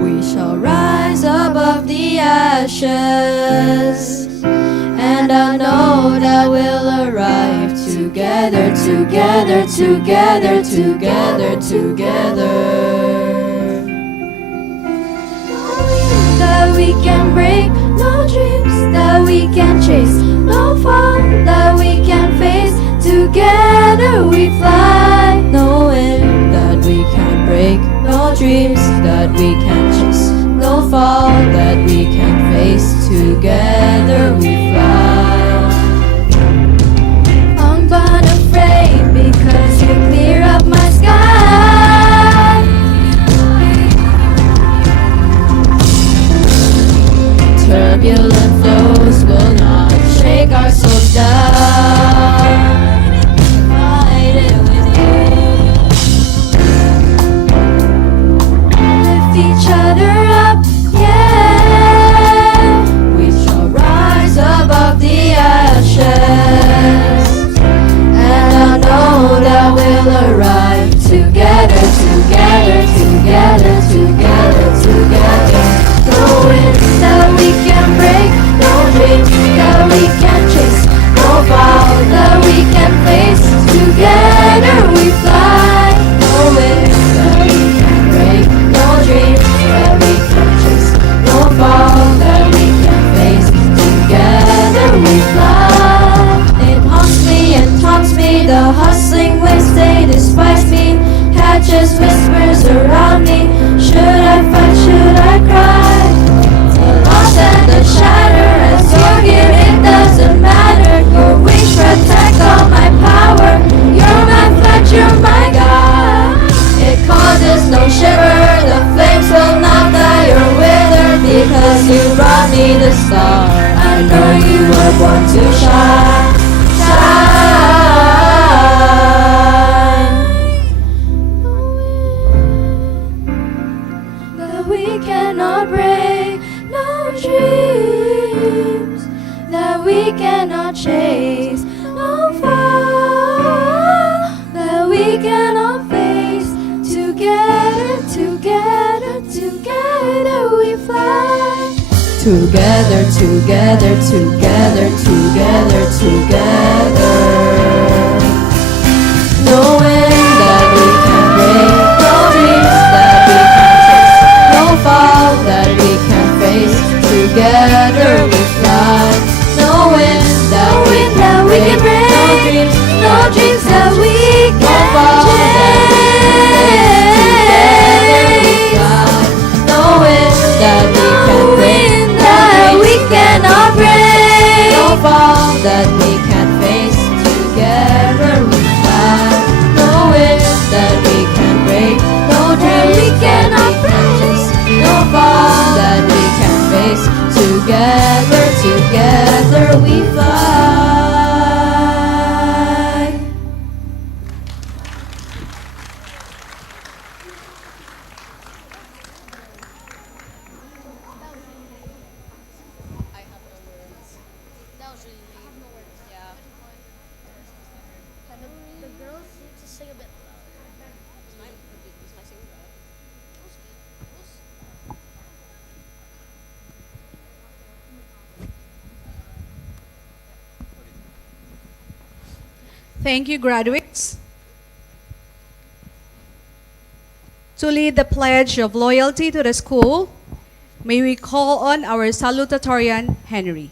We shall rise above the ashes, and I know that we'll arrive together, together, together, together, together. That we can break, no dreams that we can chase, no fall that we can face. Together we fly, knowing that we can break, no dreams that we can chase, no fall that we can face. Together we fly. I'm unafraid because you clear up my sky. Turbulent flows will not shake our souls down. Fight it with you. Lift each other up, yeah. We shall rise above the ashes, and I know that we'll arrive together, together, together, together, together. Knowing that we can break, no dreams that we can chase, no fall that we can face. Together we fly, knowing that we can break, no dreams that we can chase, no fall that we can face. Together we fly. It haunts me and taunts me, the hustling winds they despise me. Catches whispers around me. Should I fight? Should I cry? The loss and the shatter, as you're here, it doesn't matter. Your wings protect all my power. You're my flag, you're my God. It causes no shiver, the flames will not die or wither, because you brought me the star. I know you were born to shine, shine. That we cannot break, no dreams that we cannot chase, no fall that we cannot face. Together, together, together we fly. Together, together, together, together, together. Knowing that we can break, no dreams that we can chase, no fall that we can face. Together we fly. Knowing that we can break, no dreams that we can chase. Together we fly. Knowing that we can break, we cannot break, no fall that we can face. Together we fly, knowing that we can break, no dream we cannot break, no fall that we can face. Together, together we fly. Thank you, graduates. To lead the pledge of loyalty to the school, may we call on our salutatorian, Henry.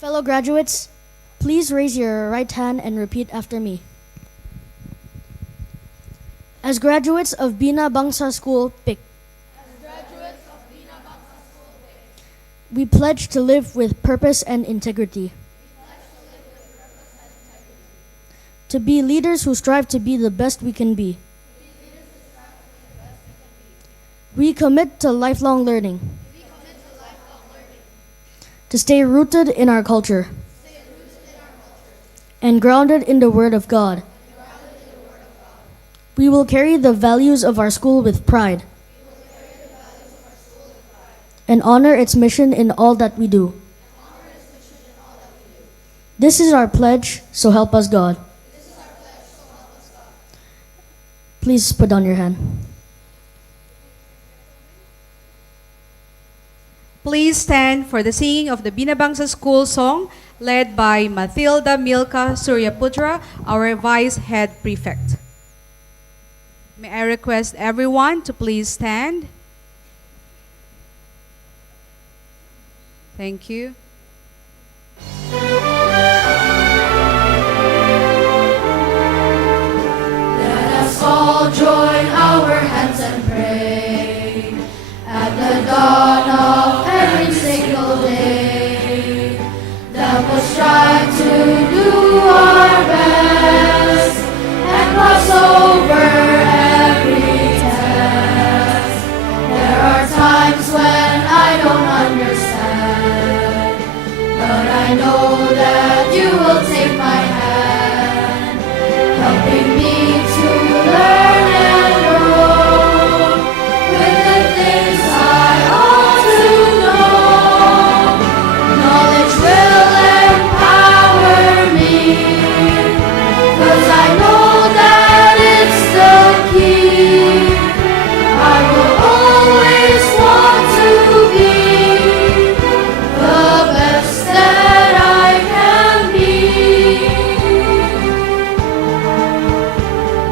Fellow graduates, please raise your right hand and repeat after me. As graduates of Bina Bangsa School, PIC, we pledge to live with purpose and integrity. To be leaders who strive to be the best we can be. We commit to lifelong learning. To stay rooted in our culture. And grounded in the Word of God. We will carry the values of our school with pride. And honor its mission in all that we do. This is our pledge, so help us God. Please put down your hand. Please stand for the singing of the Bina Bangsa School song led by Mathilda Milka Suryaputra, our Vice Head Prefect. May I request everyone to please stand. Thank you. Let us all join our hands and pray at the dawn of every single day, that we'll strive to do our best and cross over every test. There are times when I don't understand, but I know that you will take my hand, helping me to learn and grow with the things I ought to know. Knowledge will empower me, 'cause I know that it's the key. I will always want to be the best that I can be.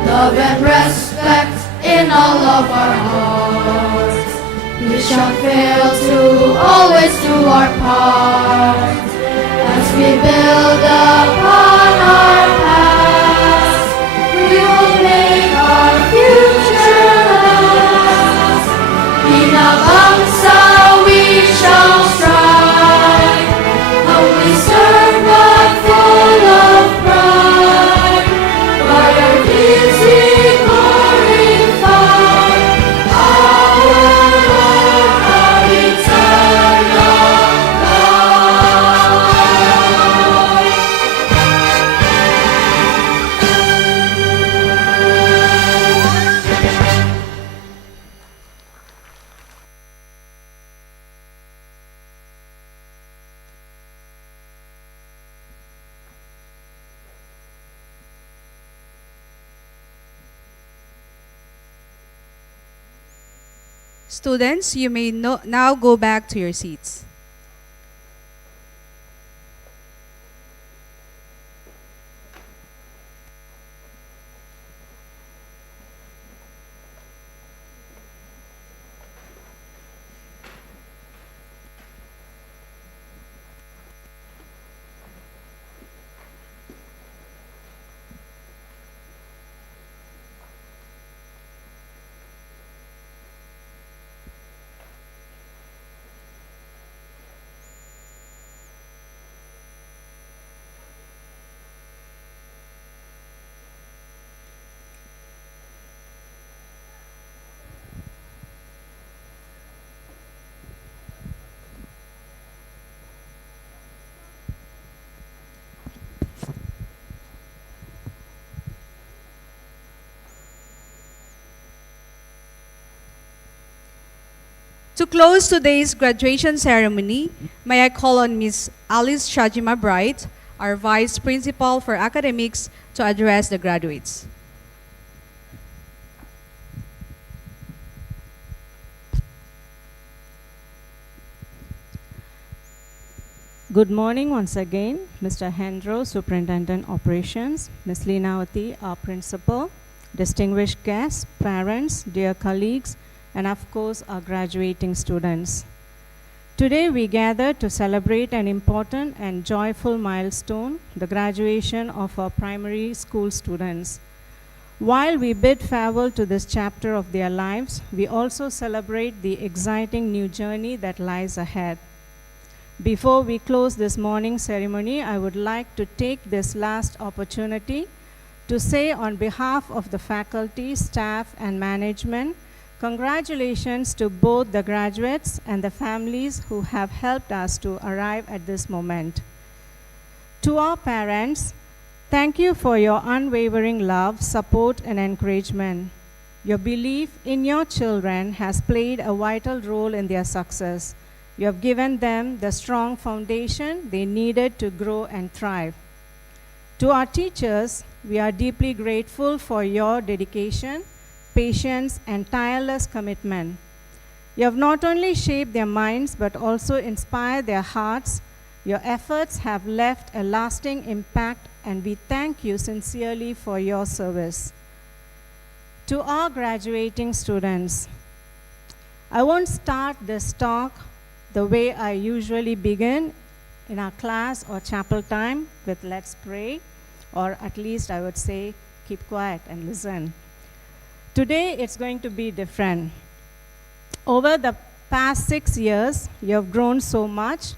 Love and respect in all of our hearts. We shall fail to always do our part as we build upon our past. We will make our future last. Bina Bangsa, we shall strive, humbly serve but full of pride. By our deeds we glorify our Lord, our eternal God. Students, you may now go back to your seats. To close today's graduation ceremony, may I call on Ms. Alice Shajima Bright, our Vice Principal for Academics, to address the graduates. Good morning once again, Mr. Hendro, Superintendent Operations, Ms. Leenawati, our Principal, distinguished guests, parents, dear colleagues, and of course, our graduating students. Today, we gather to celebrate an important and joyful milestone, the graduation of our primary school students. While we bid farewell to this chapter of their lives, we also celebrate the exciting new journey that lies ahead. Before we close this morning's ceremony, I would like to take this last opportunity to say on behalf of the faculty, staff, and management, congratulations to both the graduates and the families who have helped us to arrive at this moment. To our parents, thank you for your unwavering love, support, and encouragement. Your belief in your children has played a vital role in their success. You have given them the strong foundation they needed to grow and thrive. To our teachers, we are deeply grateful for your dedication, patience, and tireless commitment. You have not only shaped their minds but also inspired their hearts. Your efforts have left a lasting impact, and we thank you sincerely for your service. To our graduating students, I won't start this talk the way I usually begin in our class or chapel time with let's pray, or at least I would say keep quiet and listen. Today it's going to be different. Over the past 6 years, you have grown so much.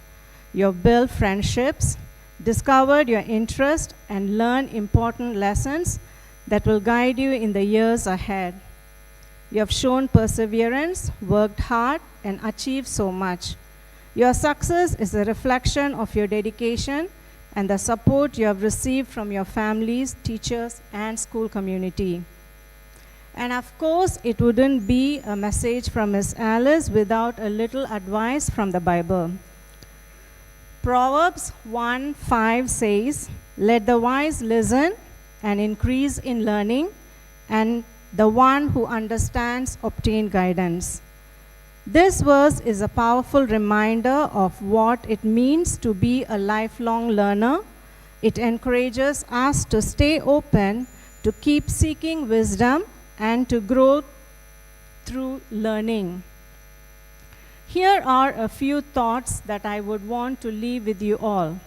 You have built friendships, discovered your interest, and learned important lessons that will guide you in the years ahead. You have shown perseverance, worked hard, and achieved so much. Your success is a reflection of your dedication and the support you have received from your families, teachers, and school community. And of course, it wouldn't be a message from Ms. Alice without a little advice from the Bible. Proverbs 1:5 says, "Let the wise listen and increase in learning, and the one who understands obtain guidance." This verse is a powerful reminder of what it means to be a lifelong learner. It encourages us to stay open, to keep seeking wisdom, and to grow through learning. Here are a few thoughts that I would want to leave with you all.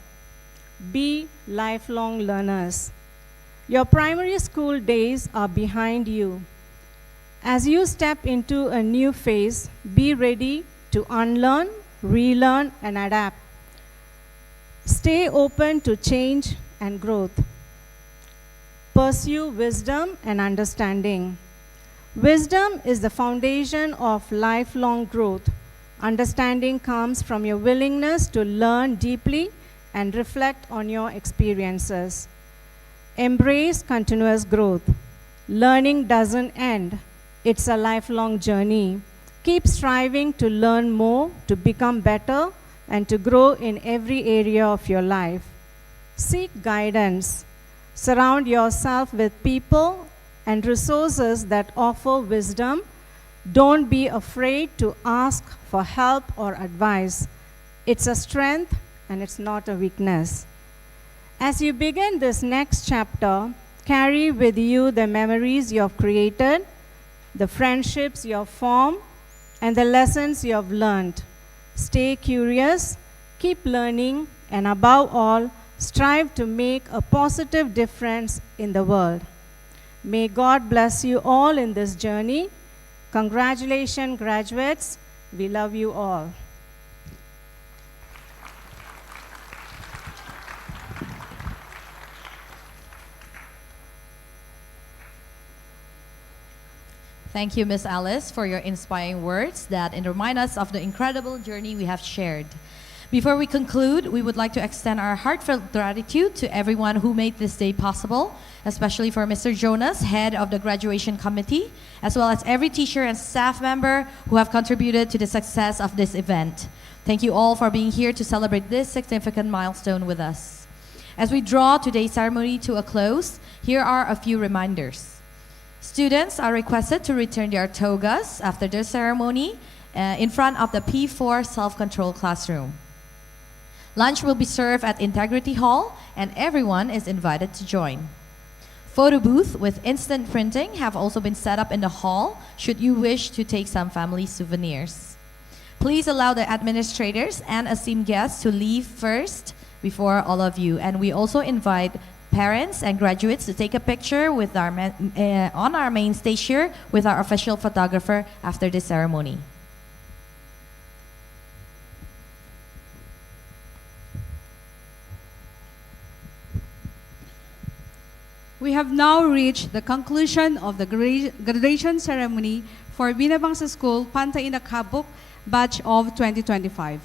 Be lifelong learners. Your primary school days are behind you. As you step into a new phase, be ready to unlearn, relearn, and adapt. Stay open to change and growth. Pursue wisdom and understanding. Wisdom is the foundation of lifelong growth. Understanding comes from your willingness to learn deeply and reflect on your experiences. Embrace continuous growth. Learning doesn't end. It's a lifelong journey. Keep striving to learn more, to become better, and to grow in every area of your life. Seek guidance. Surround yourself with people and resources that offer wisdom. Don't be afraid to ask for help or advice. It's a strength and it's not a weakness. As you begin this next chapter, carry with you the memories you have created, the friendships you have formed, and the lessons you have learned. Stay curious, keep learning, and above all, strive to make a positive difference in the world. May God bless you all in this journey. Congratulations, graduates. We love you all. Thank you, Ms. Alice, for your inspiring words that remind us of the incredible journey we have shared. Before we conclude, we would like to extend our heartfelt gratitude to everyone who made this day possible, especially for Mr. Jonas, head of the graduation committee, as well as every teacher and staff member who have contributed to the success of this event. Thank you all for being here to celebrate this significant milestone with us. As we draw today's ceremony to a close, here are a few reminders. Students are requested to return their togas after the ceremony in front of the P4 self-control classroom. Lunch will be served at Integrity Hall, and everyone is invited to join. Photo booth with instant printing have also been set up in the hall should you wish to take some family souvenirs. Please allow the administrators and esteemed guests to leave first before all of you. And we also invite parents and graduates to take a picture with our on our main stage here with our official photographer after the ceremony. We have now reached the conclusion of the graduation ceremony for Bina Bangsa School, Pantai Inakabuk, batch of 2025.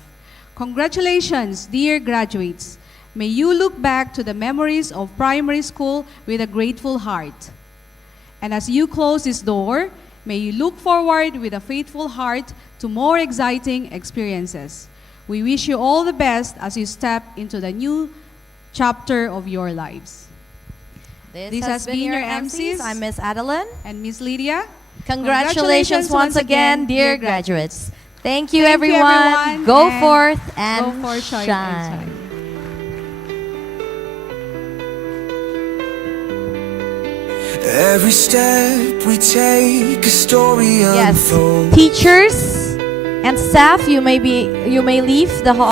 Congratulations, dear graduates. May you look back to the memories of primary school with a grateful heart. And as you close this door, may you look forward with a faithful heart to more exciting experiences. We wish you all the best as you step into the new chapter of your lives. This has been your MCs. I'm Miss Adeline. And Miss Lydia. Congratulations once again, dear graduates. Thank you, Thank you, everyone. everyone, Go and forth and go for shine. shine. Every step we take, a story Yes, unfolds. teachers and staff, you may leave the hall.